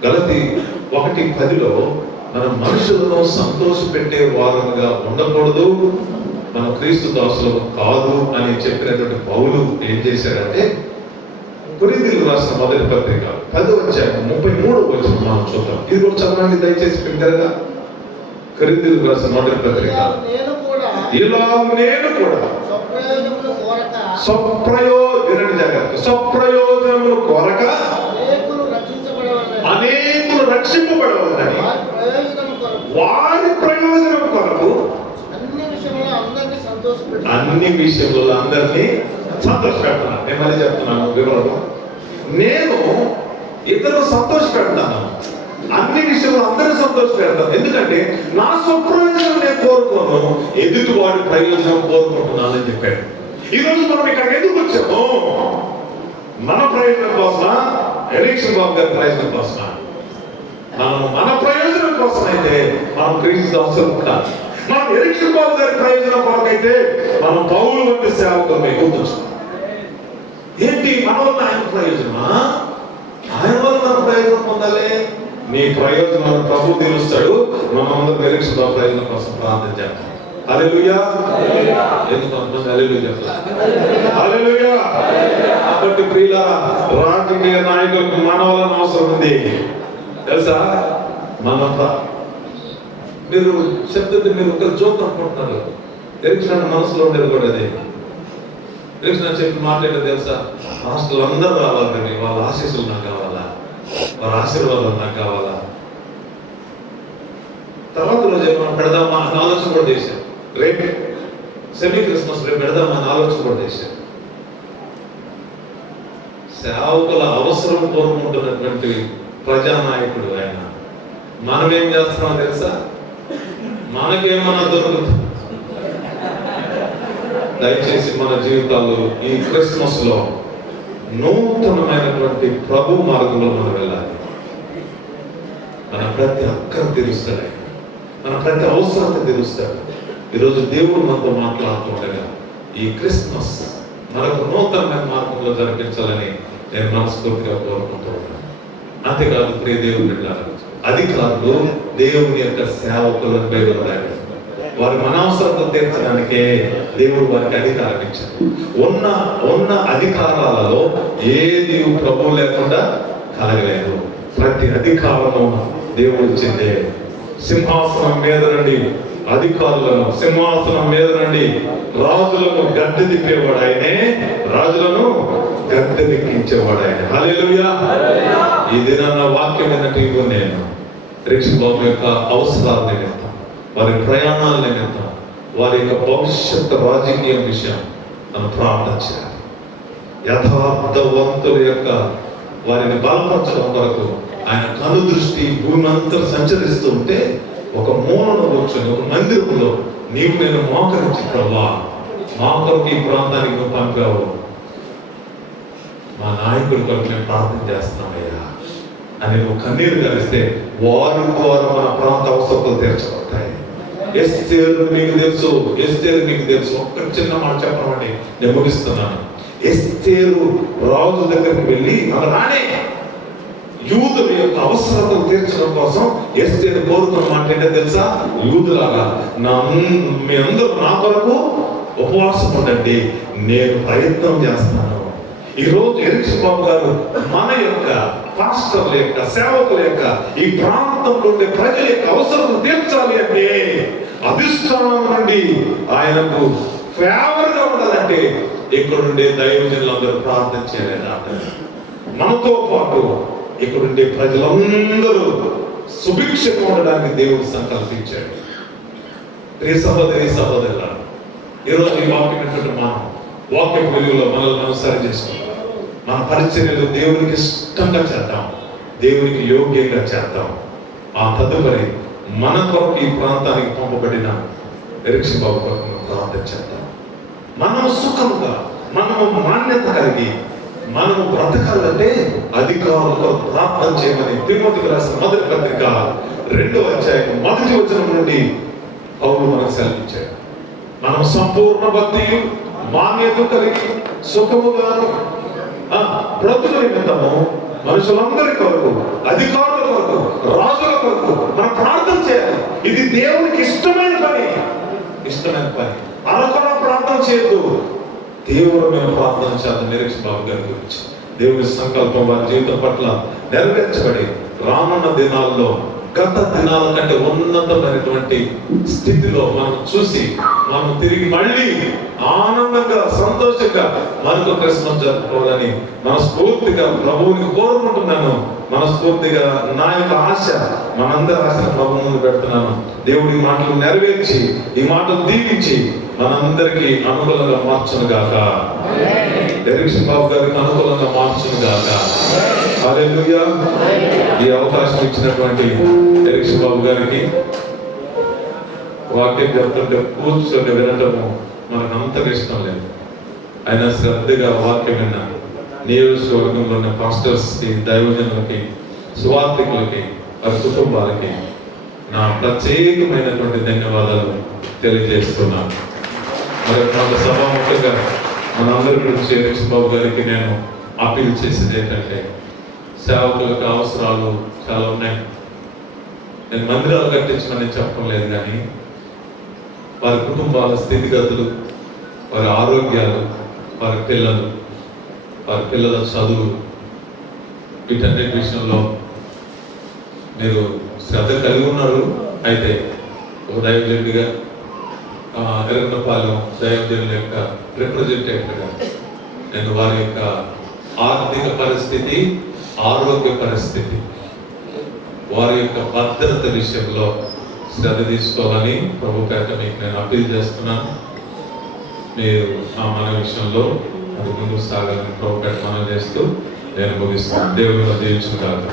గలతీ 1:10 మనం మనుషులను సంతోష పెట్టే వారంగా ఉండకూడదు, మనం క్రీస్తు దాసులు కాదు అని చెప్పినటువంటి పౌలు ఏం చేశాడంటే, కొరింథీయులకు రాసిన మొదటి పత్రిక 10:33 మనం చూద్దాం. ఇది కూడా చదవండి దయచేసి బిగ్గరగా. కొరింథీయులకు రాసిన మొదటి పత్రిక. ఇలా నేను కూడా స్వప్రయోజనములు కోరక అనేకులు రక్షింపబడవాలని వారి ప్రయోజనం కొరకు అన్ని విషయంలో అందరినీ సంతోషపెడతాను. నేను మళ్ళీ చెప్తున్నాను వివరంలో. నేను ఇతరులు సంతోష పెడతాను, అన్ని విషయంలో అందరూ సంతోష పెడతాను. ఎందుకంటే నా స్వప్రయోజనం నేను కోరుకోను, ఎదుటి వాడి ప్రయోజనం కోరుకుంటున్నానని చెప్పాడు. ఈరోజు మనం ఇక్కడ ఎందుకు వచ్చాము? మన ప్రయోజనం కోసమా? ఎలక్షన్ బాబు గారి ప్రయోజనం కోసమా? మనం మన ప్రయోజనం కోసం అయితే మనం క్రీస్తు దాసులు కాదు. మనం ఎలక్షన్ బాబు గారి ప్రయోజనం కొరకైతే మనం పౌలు వంటి సేవకులమై గుర్తుంచుకోవాలి. ఏంటి మన వల్ల ఆయన ప్రయోజనమా? ఆయన వల్ల మన ప్రయోజనం పొందాలి. నీ ప్రయోజనాలను ప్రభు తెలుస్తాడు. మనమందరం ఎలక్షన్ బాబు ప్రయోజనం కోసం ప్రార్థన చేద్దాం. హల్లెలూయా. ఎందుకు అంటున్నాను హల్లెలూయా చెప్తాను? హల్లెలూయా. కాబట్టి ప్రియులారా, రాజకీయ నాయకులకు మన వలన అవసరం ఉంది తెలుసా? మీరు శబ్దத்தை మీరు ఒక జోక్ అనుకుంటున్నారు. ఎలక్షన్ మనసులో ఉండేది కూడా అదే. ఎలక్షన్ చెప్పి మాట్లాడేది తెలుసా? హాస్టల్ అందరూ రావాలని, వాళ్ళ ఆశీస్సులు నాకు కావాలా, వాళ్ళ ఆశీర్వాదాలు నాకు కావాలా. తర్వాత రోజు మనం పెడదామా అని ఆలోచన కూడా చేశారు. రేపు సెమీ క్రిస్మస్ రేపు పెడదామా అని ఆలోచన కూడా చేశారు. సేవకుల అవసరం కోరుకుంటున్నటువంటి ప్రజానాయకుడు ఆయన. మనం ఏం చేస్తున్నామో తెలుసా? మనకేమన్నా దొరుకుతుంది. దయచేసి మన జీవితాల్లో ఈ క్రిస్మస్ లో నూతనమైనటువంటి ప్రభు మార్గంలో మనం వెళ్ళాలి. మన ప్రతి అక్కర తీరుస్తాడు, మన ప్రతి అవసరత తీరుస్తాడు. ఈరోజు దేవుడు మనతో మాట్లాడుతుండగా ఈ క్రిస్మస్ మనకు నూతనమైన మార్గంలో జరిపించాలని నేను మనస్ఫూర్తిగా కోరుకుంటూ ఉన్నాను. అంతేకాదు ప్రియ దేవుని బిడ్డలారా, అధికారులు దేవుని యొక్క సేవకులను బయలుదేరారు. వారి మన అవసరతను తీర్చడానికే దేవుడు వారికి అధికారం ఇచ్చారు. ఉన్న అధికారాలలో ఏది ప్రభువు లేకుండా కలగలేదు. ప్రతి అధికారము దేవుడు ఇచ్చిందే. సింహాసనం మీద నుండి అధికారులను, సింహాసనం మీద నుండి రాజులను గద్దె దిప్పేవాడు ఆయనే, రాజులను గద్దె దిక్కించేవాడు ఆయన. హల్లెలూయా. ఈ దినాన్న వాక్యం ఏంటంటే ఇవ్వ నేను ఎలక్షన్ బాబు యొక్క అవసరాల నిమిత్తం, వారి ప్రయాణాల నిమిత్తం, వారి యొక్క భవిష్యత్ రాజకీయ విషయం మనం ప్రార్థన చేయాలి. యథార్థవంతుల యొక్క వారిని బలపరచడం కొరకు ఆయన కనుదృష్టి భూమి అంతా సంచరిస్తూ ఉంటే ఒక మూలను కూర్చొని ఒక మందిరంలో నీవు నేను మోకరించి ప్రభువా, మా కొరకు ఈ ప్రాంతానికి నువ్వు పంపావు, మా నాయకుడి కొరకు మేము ప్రార్థన చేస్తున్నామయ్యా అని నువ్వు కన్నీరు కలిస్తే వారి ద్వారా మన ప్రాంత అవసరాలు తీర్చబడతాయి. ఎస్తేరు మీకు తెలుసు, ఎస్తేరు మీకు తెలుసు. ఒక్క చిన్న మాట చెప్పమండి, నేను ముగిస్తున్నాను. ఎస్తేరు రాజు దగ్గరికి వెళ్ళి రానే యూదుల యొక్క అవసరాలను తీర్చడం కోసం ఎస్తేరు కోరుకున్న మాట ఏంటో తెలుసా? యూదులాగా మీ అందరూ నా కొరకు ఉపవాసం ఉండండి, నేను ప్రయత్నం చేస్తాను. ఈరోజు ఎరిక్షన్ బాబు గారు మన యొక్క పాస్టర్ల యొక్క సేవకుల యొక్క ఈ ప్రాంతంలో ఉండే ప్రజల యొక్క అవసరం తీర్చాలి అంటే, అధిష్టానం నుండి ఆయనకు ఫేవర్ గా ఉండాలంటే ఇక్కడుండే దైవజనులందరూ ప్రార్థన చేయలేదా? మనతో పాటు ఇక్కడుండే ప్రజలందరూ సుభిక్షంగా ఉండడానికి దేవుడు సంకల్పించాడు. ప్రియ సహోదరి సహోదరుల, ఈరోజు ఈ వాక్యం మనం వాక్య వెలుగులో మనల్ని అనుసరి చేసుకుంటాం. మన పరిచర్యలు దేవునికి ఇష్టంగా చేద్దాం, దేవునికి యోగ్యంగా చేద్దాం. ఆ తదుపరి మన కొరకు ఈ ప్రాంతానికి పంపబడిన ఎరిక్షన్ బాబు కొరకు ప్రార్థన చేద్దాం. మనము సుఖంగా, మనము మాన్యత కలిగి, మనము బ్రతకాలంటే అధికారులతో ప్రార్థన చేయమని తిమోతికి రాసిన మొదటి పత్రిక 2వ అధ్యాయం 1వ వచనం నుండి పౌలు మనకు సెలవిచ్చాడు. మనం సంపూర్ణ భక్తి, మాన్యత కలిగి, సుఖముగాను బ్రతుకు నిమిత్తము మనుషులందరి కొరకు, అధికారుల కొరకు, రాజుల కొరకు మనం ప్రార్థన చేయాలి. ఇది దేవునికి ఇష్టమైన పని. అరకొర ప్రార్థన చేయొద్దు, తీవ్రమైన ప్రార్థన చేద్దాం. ఎరిక్షన్ బాబు గారి గురించి దేవుని సంకల్పం వారి జీవితం పట్ల నెరవేర్చబడి రానున్న దినాల్లో గత దినాల కంటే ఉన్నతమైనటువంటి స్థితిలో మనం చూసి మనం తిరిగి మళ్ళీ ఆనందంగా, సంతోషంగా మనకు క్రిస్మస్ జరుపుకోవాలని మనస్ఫూర్తిగా ప్రభువుని కోరుకుంటున్నాను. మనస్ఫూర్తిగా నా యొక్క ఆశ, మనందరి ఆశను ప్రభు ముందు పెడుతున్నాను. దేవుడి మాటలు నెరవేర్చి, ఈ మాటలు దీవించి మనందరికీ అనుకూలంగా మార్చును గాక. ఎరిక్షన్ బాబు గారికి అనుకూలంగా మార్చును గాక. హల్లెలూయా. ఈ అవకాశం ఇచ్చినటువంటి ఎరిక్షన్ బాబు గారికి వాక్యం చెప్తుంటే కూర్చొని వినటము మనకు అంతగా ఇష్టం లేదు. ఆయన శ్రద్ధగా వాక్యం విన్న నియోజకవర్గంలో ఉన్న పాస్టర్స్కి, దైవజనులకి, సువార్థికులకి, వారి కుటుంబాలకి నా ప్రత్యేకమైనటువంటి ధన్యవాదాలు తెలియజేస్తున్నాను. మరి మన సభాముఖంగా మనందరి గురించి ఎరిక్షన్ బాబు గారికి నేను అప్పీల్ చేసేది ఏంటంటే, సేవకులకు అవసరాలు చాలా ఉన్నాయి. నేను మందిరాలు కట్టించమని చెప్పడం లేదు, కానీ వారి కుటుంబాల స్థితిగతులు, వారి ఆరోగ్యాలు, వారి పిల్లల చదువు, వీటన్నిటి విషయంలో మీరు శ్రద్ధ కలిగి ఉన్నారు. అయితే ఒక దైవజనుడిగా, ఎర్రగొండపాలెం దైవజనుల యొక్క రిప్రజెంటేటివ్గా నేను వారి యొక్క ఆర్థిక పరిస్థితి, ఆరోగ్య పరిస్థితి, వారి యొక్క భద్రత విషయంలో శ్రద్ధ తీసుకోవాలని ప్రభు పేట మీకు నేను అప్పీల్ చేస్తున్నాను. మీరు మన విషయంలో అది ముందుకు సాగాలని ప్రభు పేట మనం చేస్తూ నేను ముగిస్తున్నాను. దేవుడు దీవించుగాక.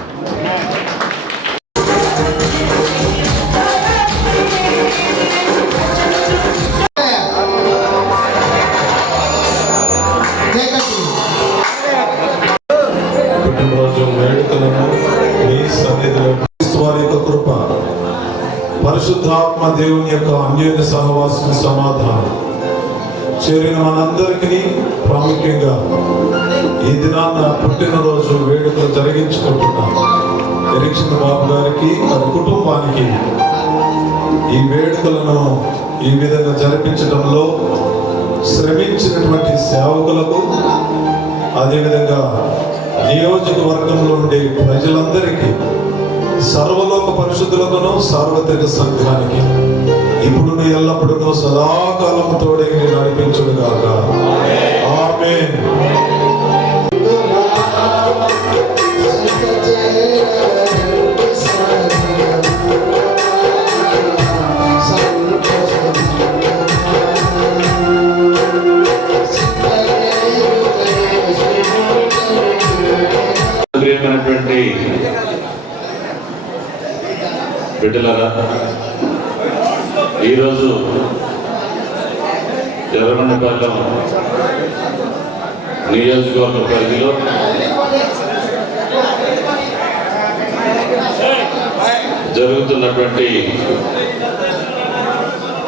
పరిశుద్ధాత్మ దేవుని యొక్క అన్యోన్య సహవాసం, సమాధానం చేరిన మనందరికీ, ప్రాముఖ్యంగా ఈ దినాన్న పుట్టినరోజు వేడుకలు జరిగించుకుంటున్నాం ఎరిక్షన్ బాబు గారికి, వారి కుటుంబానికి ఈ వేడుకలను ఈ విధంగా జరిపించడంలో శ్రమించినటువంటి సేవకులకు, అదేవిధంగా నియోజకవర్గంలో ఉండే ప్రజలందరికీ, సర్వలోక పరిశుద్ధులకును, సార్వత్రిక సంఘానికి ఇప్పుడు ఎల్లప్పుడూ సదాకాలం తోడే నడిపించుగాక. ఆమేన్. బిడ్డలారా, ఈరోజు ఎర్రగొండపాలెం నియోజకవర్గ పరిధిలో జరుగుతున్నటువంటి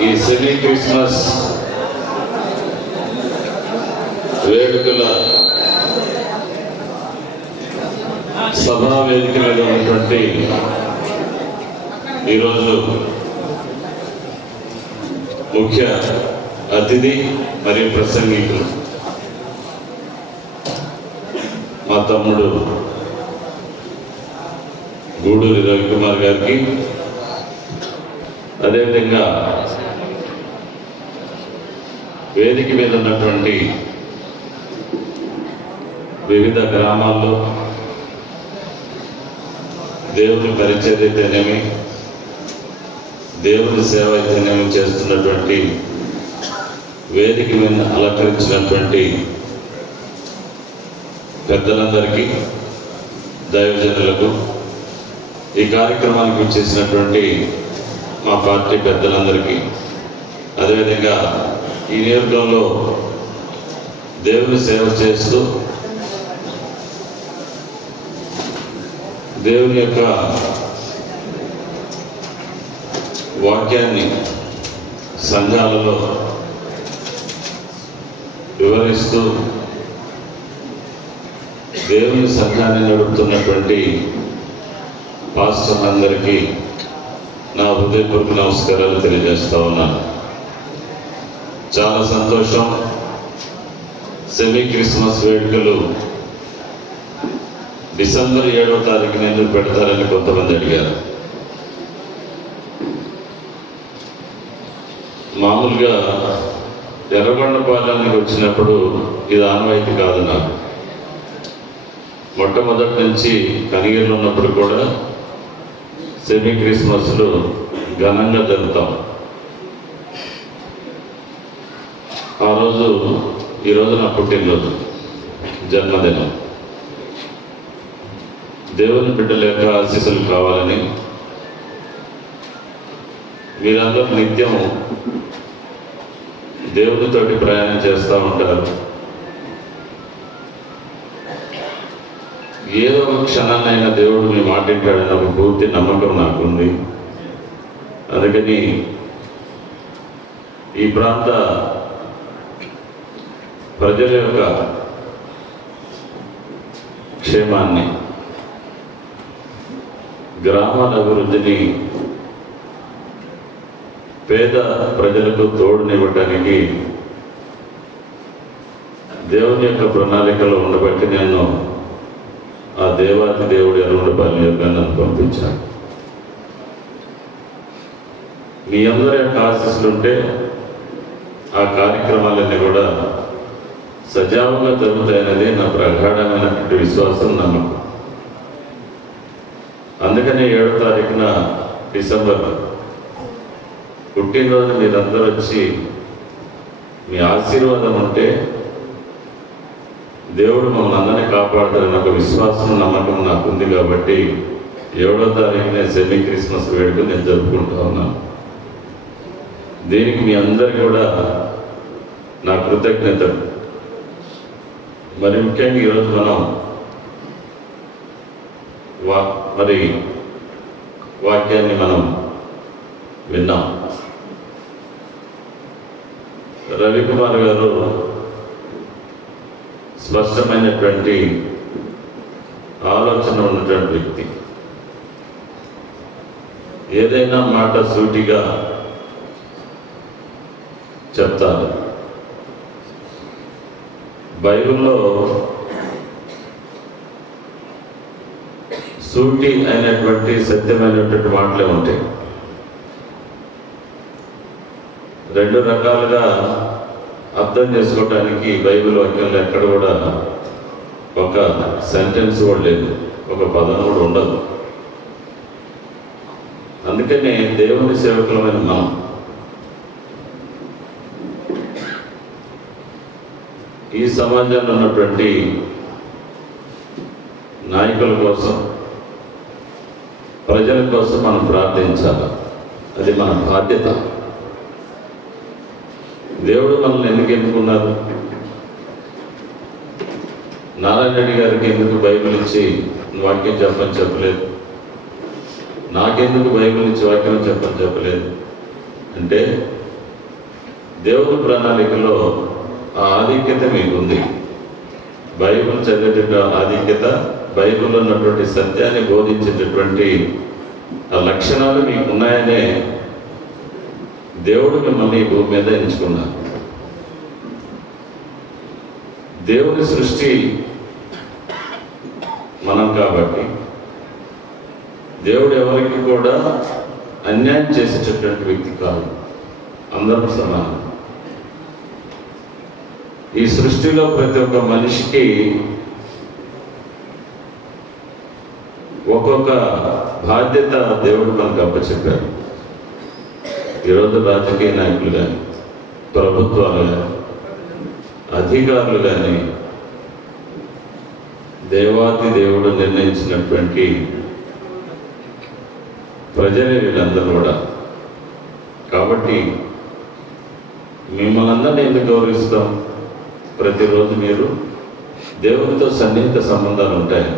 ఈ సెమీ క్రిస్మస్ వేడుకల సభా వేదిక మీద ఉన్నటువంటి ఈరోజు ముఖ్య అతిథి మరియు ప్రసంగికులు మా తమ్ముడు గూడూరి రవికుమార్ గారికి, అదేవిధంగా వేదిక మీద ఉన్నటువంటి వివిధ గ్రామాల్లో దేవుని పరిచయం అయితేనేమి, దేవుని సేవ అయితేనేమి చేస్తున్నటువంటి వేదిక మీద అలంకరించినటువంటి పెద్దలందరికీ, దైవజనులకు, ఈ కార్యక్రమానికి వచ్చేసినటువంటి మా పార్టీ పెద్దలందరికీ, అదేవిధంగా ఈ నియోజకవర్గంలో దేవుని సేవ చేస్తూ దేవుని యొక్క వాక్యాన్ని సంఘాలలో వివరిస్తూ దేవుని సంఘాన్ని నడుపుతున్నటువంటి పాస్టర్ అందరికీ నా హృదయపూర్వక నమస్కారాలు తెలియజేస్తా ఉన్నాను. చాలా సంతోషం. సెమీ క్రిస్మస్ వేడుకలు డిసెంబర్ 7వ తారీఖున ఎందుకు పెడతారని కొంతమంది అడిగారు. మామూలుగా ఎర్రగొండపాలెంకి వచ్చినప్పుడు ఇది ఆనవాయితీ కాదు నాకు. మొట్టమొదటి నుంచి కనిగిరిలో ఉన్నప్పుడు కూడా సెమీ క్రిస్మస్లు ఘనంగా జరుపుతాం. ఆ రోజు ఈరోజు నా పుట్టినరోజు, జన్మదినం. దేవుని బిడ్డల యొక్క ఆశీస్సులు కావాలని మీరందరూ నిత్యం దేవునితోటి ప్రయాణం చేస్తూ ఉంటారు. ఏదో ఒక క్షణాన్నైనా దేవుడు మీ మాట వింటాడని ఒక పూర్తి నమ్మకం నాకుంది. అందుకని ఈ ప్రాంత ప్రజల యొక్క క్షేమాన్ని, గ్రామాల అభివృద్ధిని, పేద ప్రజలకు తోడునివ్వటానికి దేవుని యొక్క ప్రణాళికలో ఉండబట్టి నేను ఆ దేవాతి దేవుడు ఎర్రగొండపాలెం యొక్క నన్ను పంపించాను. మీ అందరి యొక్క ఆశీస్సులు ఉంటే ఆ కార్యక్రమాలన్నీ కూడా సజావుగా జరుగుతాయనేది నా ప్రగాఢమైనటువంటి విశ్వాసం, నమ్మకం. అందుకనే 7వ తారీఖున డిసెంబర్ పుట్టినరోజు మీరందరూ వచ్చి మీ ఆశీర్వాదం ఉంటే దేవుడు మమ్మల్ని అందరినీ కాపాడుతారని ఒక విశ్వాసం, నమ్మకం నాకుంది. కాబట్టి 7వ తారీఖునే సెమీ క్రిస్మస్ వేడుక నేను జరుపుకుంటా ఉన్నాను. దీనికి మీ అందరికీ కూడా నా కృతజ్ఞతలు. మరి ముఖ్యంగా ఈరోజు మనం వాక్యాన్ని మనం విన్నాం. రవికుమార్ గారు స్పష్టమైనటువంటి ఆలోచన ఉన్నటువంటి వ్యక్తి. ఏదైనా మాట సూటిగా చెప్తారు. బైబిల్లో సూటి అయినటువంటి సత్యమైనటువంటి మాటలే ఉంటాయి. 2 రకాలుగా అర్థం చేసుకోవటానికి బైబిల్ వాక్యంలో ఎక్కడ కూడా ఒక సెంటెన్స్ కూడా లేదు, ఒక పదం కూడా ఉండదు. అందుకనే దేవుని సేవకులమైన మనం ఈ సమాజంలో ఉన్నటువంటి నాయకుల కోసం, ప్రజల కోసం మనం ప్రార్థించాలి. అది మన బాధ్యత. దేవుడు మనల్ని ఎందుకు ఎన్నుకున్నారు? నారాయణ రెడ్డి గారికి ఎందుకు బైబిల్ ఇచ్చి వాక్యం చెప్పని చెప్పలేదు, నాకెందుకు బైబిల్ ఇచ్చి వాక్యం చెప్పని చెప్పలేదు అంటే దేవుని ప్రణాళికలో ఆ ఆధిక్యత మీకుంది. బైబిల్ చదివేట ఆధిక్యత, బైబిల్ ఉన్నటువంటి సత్యాన్ని బోధించేటటువంటి ఆ లక్షణాలు మీకు ఉన్నాయనే దేవుడు మిమ్మల్ని ఈ భూమి మీద ఎంచుకున్నారు. దేవుని సృష్టి మనం కాబట్టి దేవుడు ఎవరికి కూడా అన్యాయం చేసేటటువంటి వ్యక్తి కాదు, అందరూ సమానం. ఈ సృష్టిలో ప్రతి ఒక్క మనిషికి ఒక్కొక్క బాధ్యత దేవుడు మనకు అప్పచెప్పారు. ఈరోజు రాజకీయ నాయకులు కానీ, ప్రభుత్వాలు కానీ, అధికారులు కానీ దేవాది దేవుడు నిర్ణయించినటువంటి ప్రజలే వీళ్ళందరూ కూడా. కాబట్టి మిమ్మల్ని అందరినీ ఎందుకు గౌరవిస్తాం? ప్రతిరోజు మీరు దేవునితో సన్నిహిత సంబంధాలు ఉంటాయి.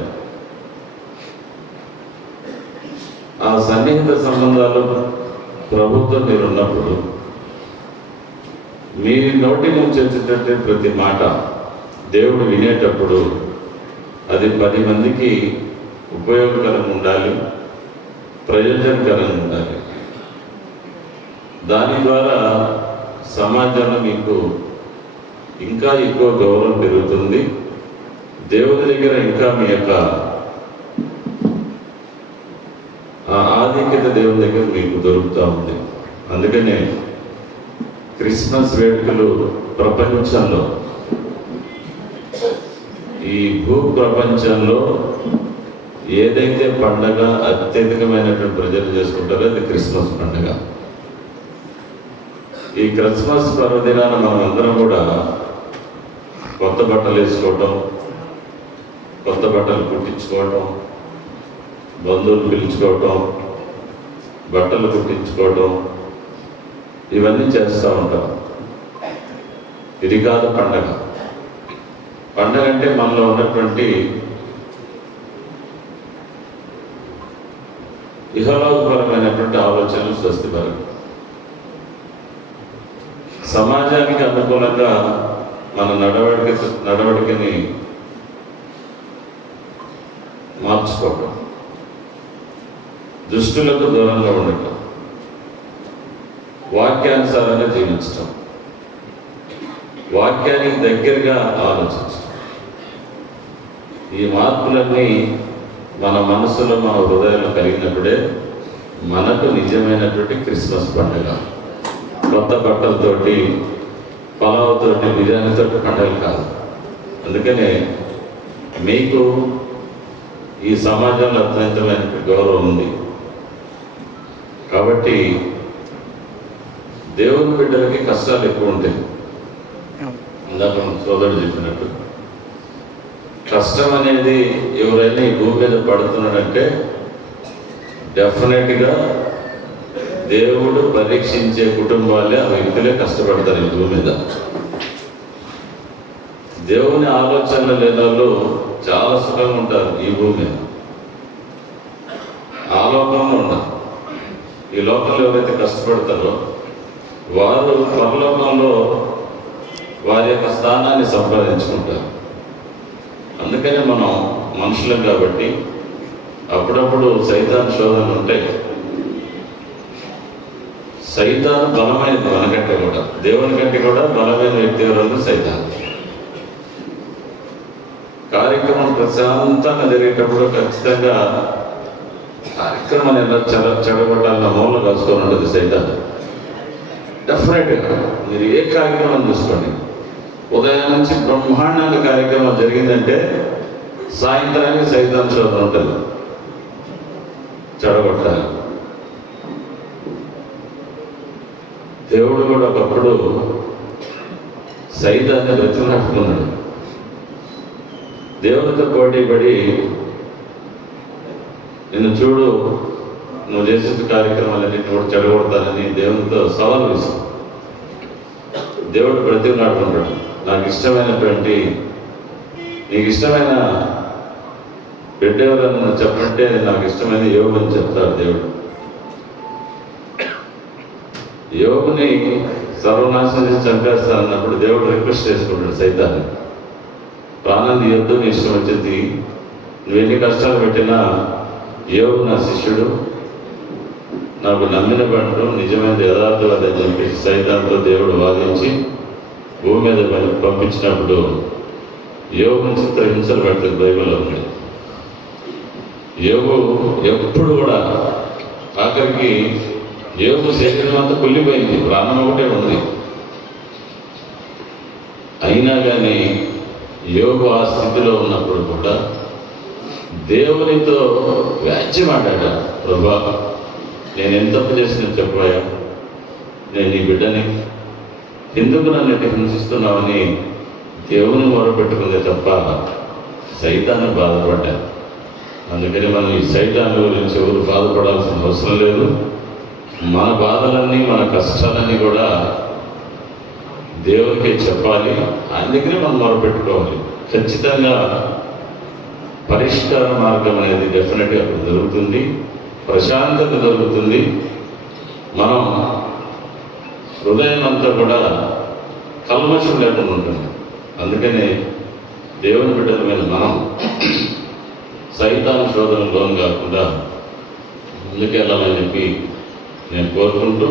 ఆ సన్నిహిత సంబంధాలు ప్రభుత్వం మీరు ఉన్నప్పుడు మీ నోటి నుంచి వచ్చేటట్టు ప్రతి మాట దేవుడు వినేటప్పుడు అది 10 మందికి ఉపయోగకరంగా ఉండాలి, ప్రయోజనకరంగా ఉండాలి. దాని ద్వారా సమాజంలో మీకు ఇంకా ఎక్కువ గౌరవం పెరుగుతుంది. దేవుని దగ్గర ఇంకా మీ యొక్క ఆధిక్యత దేవుని దగ్గర మీకు దొరుకుతూ ఉంది. అందుకనే క్రిస్మస్ వేడుకలు ప్రపంచంలో, ఈ భూ ప్రపంచంలో ఏదైతే పండగ అత్యధికమైనటువంటి ప్రజలు చేసుకుంటారో అది క్రిస్మస్ పండుగ. ఈ క్రిస్మస్ పర్వదినాన మనం అందరం కూడా కొత్త బట్టలు వేసుకోవటం, కొత్త బట్టలు కుట్టించుకోవటం, బంధువులు పిలుచుకోవటం, బట్టలు కుట్టించుకోవటం, ఇవన్నీ చేస్తూ ఉంటాం. ఇది కాదు పండగ. పండగ అంటే మనలో ఉన్నటువంటి ఇహలోకపరమైనటువంటి ఆలోచనలు స్వస్తిపరం, సమాజానికి అనుకూలంగా మన నడవడికని మార్చుకోవటం, దుష్టులకు దూరంగా ఉండటం, వాక్యానుసారంగా జీవించటం, వాక్యానికి దగ్గరగా ఆలోచించటం. ఈ మార్పులన్నీ మన మనసులో, మన హృదయంలో కలిగినప్పుడే మనకు నిజమైనటువంటి క్రిస్మస్ పండుగ. కొత్త బట్టలతోటి, పలావుతోటి, బిర్యానీతోటి పండుగ కాదు. అందుకనే మీకు ఈ సమాజంలో అత్యంతమైన గౌరవం ఉంది. కాబట్టి దేవుని బిడ్డలకి కష్టాలు ఎక్కువ ఉంటాయి. ఇందాక సోదరుడు చెప్పినట్టు కష్టం అనేది ఎవరైనా ఈ భూమి మీద పడుతున్నాడంటే డెఫినెట్గా దేవుడు పరీక్షించే కుటుంబాలే, ఆ వ్యక్తులే కష్టపడతారు ఈ భూమి మీద. దేవుని ఆలోచనలు లేని వాళ్ళు చాలా సుఖంగా ఉంటారు ఈ భూమి మీద. ఆ లోకంలో ఉండరు. ఈ లోకంలో ఎవరైతే కష్టపడతారో వారు పరలోకంలో వారి యొక్క స్థానాన్ని సంపాదించుకుంటారు. అందుకనే మనం మనుషులం కాబట్టి అప్పుడప్పుడు సైతాన్ శోధనలు ఉంటాయి. సైతాను బలమైనది మనకంటే కూడా, దేవుని కంటే కూడా బలమైన వ్యక్తి ఎవరన్నా సైతాన్. కార్యక్రమం ప్రశాంతంగా జరిగేటప్పుడు ఖచ్చితంగా కార్యక్రమాన్ని ఎలా చెడగొట్టాలన్న మూల కాసుకొని ఉంటుంది సైతాన్. డెఫినెట్గా మీరు ఏ కార్యక్రమం చూసుకోండి, ఉదయం నుంచి బ్రహ్మాండంగా కార్యక్రమం జరిగిందంటే సాయంత్రానికి సైతాన్ శోధన ఉంటుంది, చెడగొట్టాలి. దేవుడు కూడా ఒకప్పుడు సైతాన్ని బ్రతిమలాడుకున్నాడు. దేవునితో పోటీ పడి, నిన్ను చూడు, నువ్వు చేసే కార్యక్రమాలన్నీ కూడా చెడగొడతానని దేవునితో సవాల్ వేశాడు. దేవుడు బ్రతిమలాడుకుంటాడు. నాకు ఇష్టమైనటువంటి నీకు ఇష్టమైన బిడ్డ ఎవరన్నా చెప్పంటే నాకు ఇష్టమైన యోగు అని చెప్తాడు దేవుడు. యోగుని సర్వనాశనం చేసి చంపేస్తానన్నప్పుడు దేవుడు రిక్వెస్ట్ చేసుకుంటాడు సైతాన్ని, ప్రాణం తీయొద్దు, నీ ఇష్టం వచ్చేది, నువ్వెన్ని కష్టాలు పెట్టినా యోగు నా శిష్యుడు, నాకు నమ్మిన పట్టు నిజమైన యథార్థవాది అని చెప్పేసి సైతాన్తో దేవుడు వాదించి భూమి మీద పంపించినప్పుడు యోగుని చిత్రహింసలు పెడుతుంది బైబిల్లో ఉంది. యోగు ఎప్పుడు కూడా ఆఖరికి యోగు శరీరం అంతా కుళ్ళిపోయింది, ప్రాణం ఒకటే ఉంది. అయినా కానీ యోగు ఆ స్థితిలో ఉన్నప్పుడు కూడా దేవునితో వ్యాజ్యమాడాడ, ప్రభా నేను ఎంత తప్పు చేసిన చెప్పాయా, నేను నీ బిడ్డని, ఎందుకు నన్ను ఎట్టి హింసిస్తున్నావని దేవుని మొరపెట్టుకుందే తప్ప సైతాన్ని బాధపడ్డా. అందుకని మనం ఈ సైతాన్ గురించి ఎవరు బాధపడాల్సిన అవసరం లేదు. మన బాధలన్నీ మన కష్టాలన్నీ కూడా దేవునికే చెప్పాలి, ఆయన దగ్గరే మనం మొరపెట్టుకోవాలి. ఖచ్చితంగా పరిష్కార మార్గం అనేది డెఫినెట్గా అక్కడ దొరుకుతుంది, ప్రశాంతత దొరుకుతుంది. మనం హృదయం అంతా కూడా కల్మషం లేకుండా ఉంటుంది. అందుకనే దేవుని బిడ్డల మీద మనం సైతాన్ శోధన లోన్ కాకుండా ముందుకెళ్ళాలని చెప్పి నేను కోరుకుంటూ,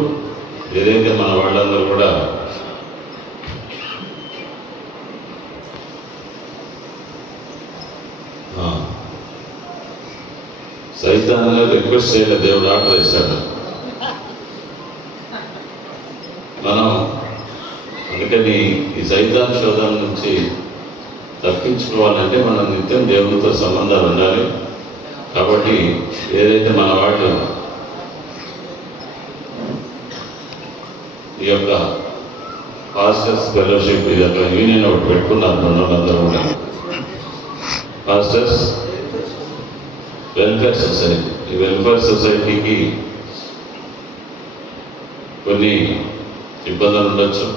ఏదైతే మన వాళ్ళందరూ కూడా సైతాన్ని రిక్వెస్ట్ చేయలేదు, దేవుడు ఆర్డర్ చేశాడు. మనం అందుకని ఈ సైతాన్ శోధన నుంచి తప్పించుకోవాలంటే మనం నిత్యం దేవునితో సంబంధాలు ఉండాలి. కాబట్టి ఏదైతే మన వాళ్ళు ఈ యొక్క పాస్టర్స్ ఫెలోషిప్ ఇది అక్కడ యూనియన్ ఒకటి పెట్టుకున్నారు మనోళ్ళందరూ కూడా, పాస్టర్స్ వెల్ఫేర్ సొసైటీ. ఈ వెల్ఫేర్ సొసైటీకి కొన్ని ఇబ్బందులు ఉండొచ్చు,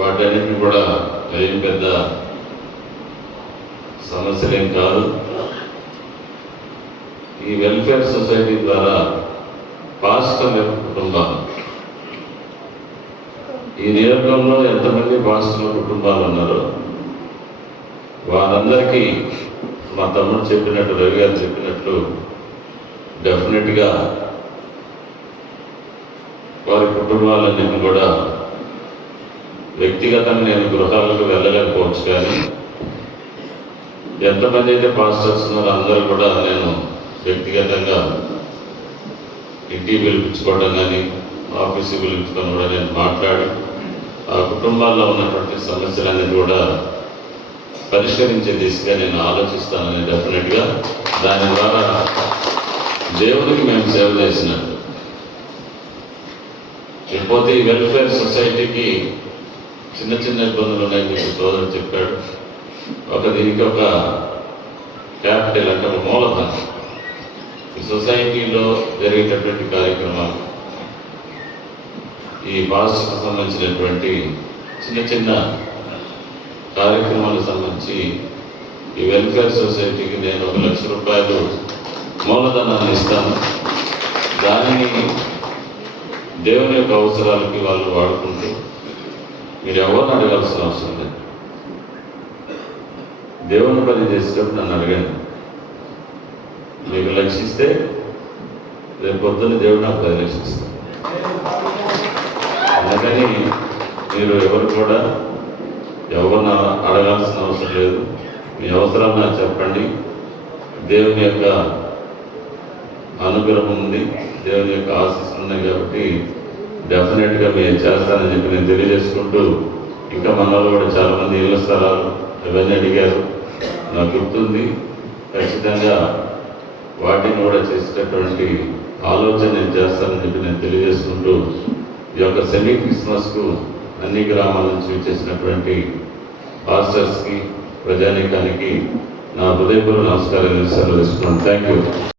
వాటన్నిటిని కూడా ఏం పెద్ద సమస్యలేం కాదు. ఈ వెల్ఫేర్ సొసైటీ ద్వారా పాస్టర్ల కుటుంబాలు, ఈ నియోజకంలో ఎంతమంది పాస్టర్ల కుటుంబాలు ఉన్నారో వారందరికీ మా తమ్ముడు చెప్పినట్టు, రవి గారు చెప్పినట్లు డెఫినెట్గా వారి కుటుంబాలన్నింటినీ కూడా వ్యక్తిగతంగా నేను గృహాలకు వెళ్ళలేకపోవచ్చు, కానీ ఎంతమంది అయితే పాస్టర్స్ ఉన్నారో అందరూ కూడా నేను వ్యక్తిగతంగా ఇంటికి పిలిపించుకోవడం కానీ ఆఫీస్కి పిలిపించుకొని కూడా నేను మాట్లాడి ఆ కుటుంబాల్లో ఉన్నటువంటి సమస్యలన్నీ కూడా పరిష్కరించే దిశగా నేను ఆలోచిస్తానని డెఫినెట్గా దాని ద్వారా దేవునికి మేము సేవ చేసినట్టు. లేకపోతే ఈ వెల్ఫేర్ సొసైటీకి చిన్న చిన్న ఇబ్బందులు ఉన్నాయని మీకు సోదరుడు చెప్పాడు. దీనికి ఒక క్యాపిటల్ అంటే ఒక మూలధనం, ఈ సొసైటీలో జరిగేటటువంటి కార్యక్రమాలు, ఈ పాస్టర్కి సంబంధించినటువంటి చిన్న చిన్న కార్యక్రమాలకు సంబంధించి ఈ వెల్ఫేర్ సొసైటీకి నేను 1 లక్ష రూపాయలు మూలధనాన్ని ఇస్తాను. దానిని దేవుని యొక్క అవసరాలకి వాళ్ళు వాడుకుంటూ, మీరు ఎవరిని అడగాల్సిన అవసరం లేదు. దేవుని పని చేసేటప్పుడు నన్ను అడగండి, మీకు లక్షిస్తే రేపు పొద్దున్న దేవుడు నాకు 10 లక్షలు ఇస్తాను. అందుకని మీరు ఎవరు కూడా ఎవరిని అడగాల్సిన అవసరం లేదు. మీ అవసరం నాకు చెప్పండి. దేవుని యొక్క అనుగ్రహం ఉంది, దేవుని యొక్క ఆశీస్సులు ఉన్నాయి. కాబట్టి డెఫినెట్గా మేము చేస్తానని చెప్పి నేను తెలియజేసుకుంటూ, ఇంకా మనలో కూడా చాలామంది ఇళ్ల స్థలాలు ఇవన్నీ అడిగారు. నాకు గుర్తుంది, ఖచ్చితంగా వాటిని కూడా చేసేటటువంటి ఆలోచన నేను చేస్తానని చెప్పి నేను తెలియజేసుకుంటూ, ఈ యొక్క సెమీ క్రిస్మస్కు అన్ని గ్రామాల నుంచి వచ్చేసినటువంటి పాస్టర్స్కి, ప్రజానీకానికి నా హృదయపూర్వక నమస్కారాలు సెలవు తీసుకున్నాను. Thank you.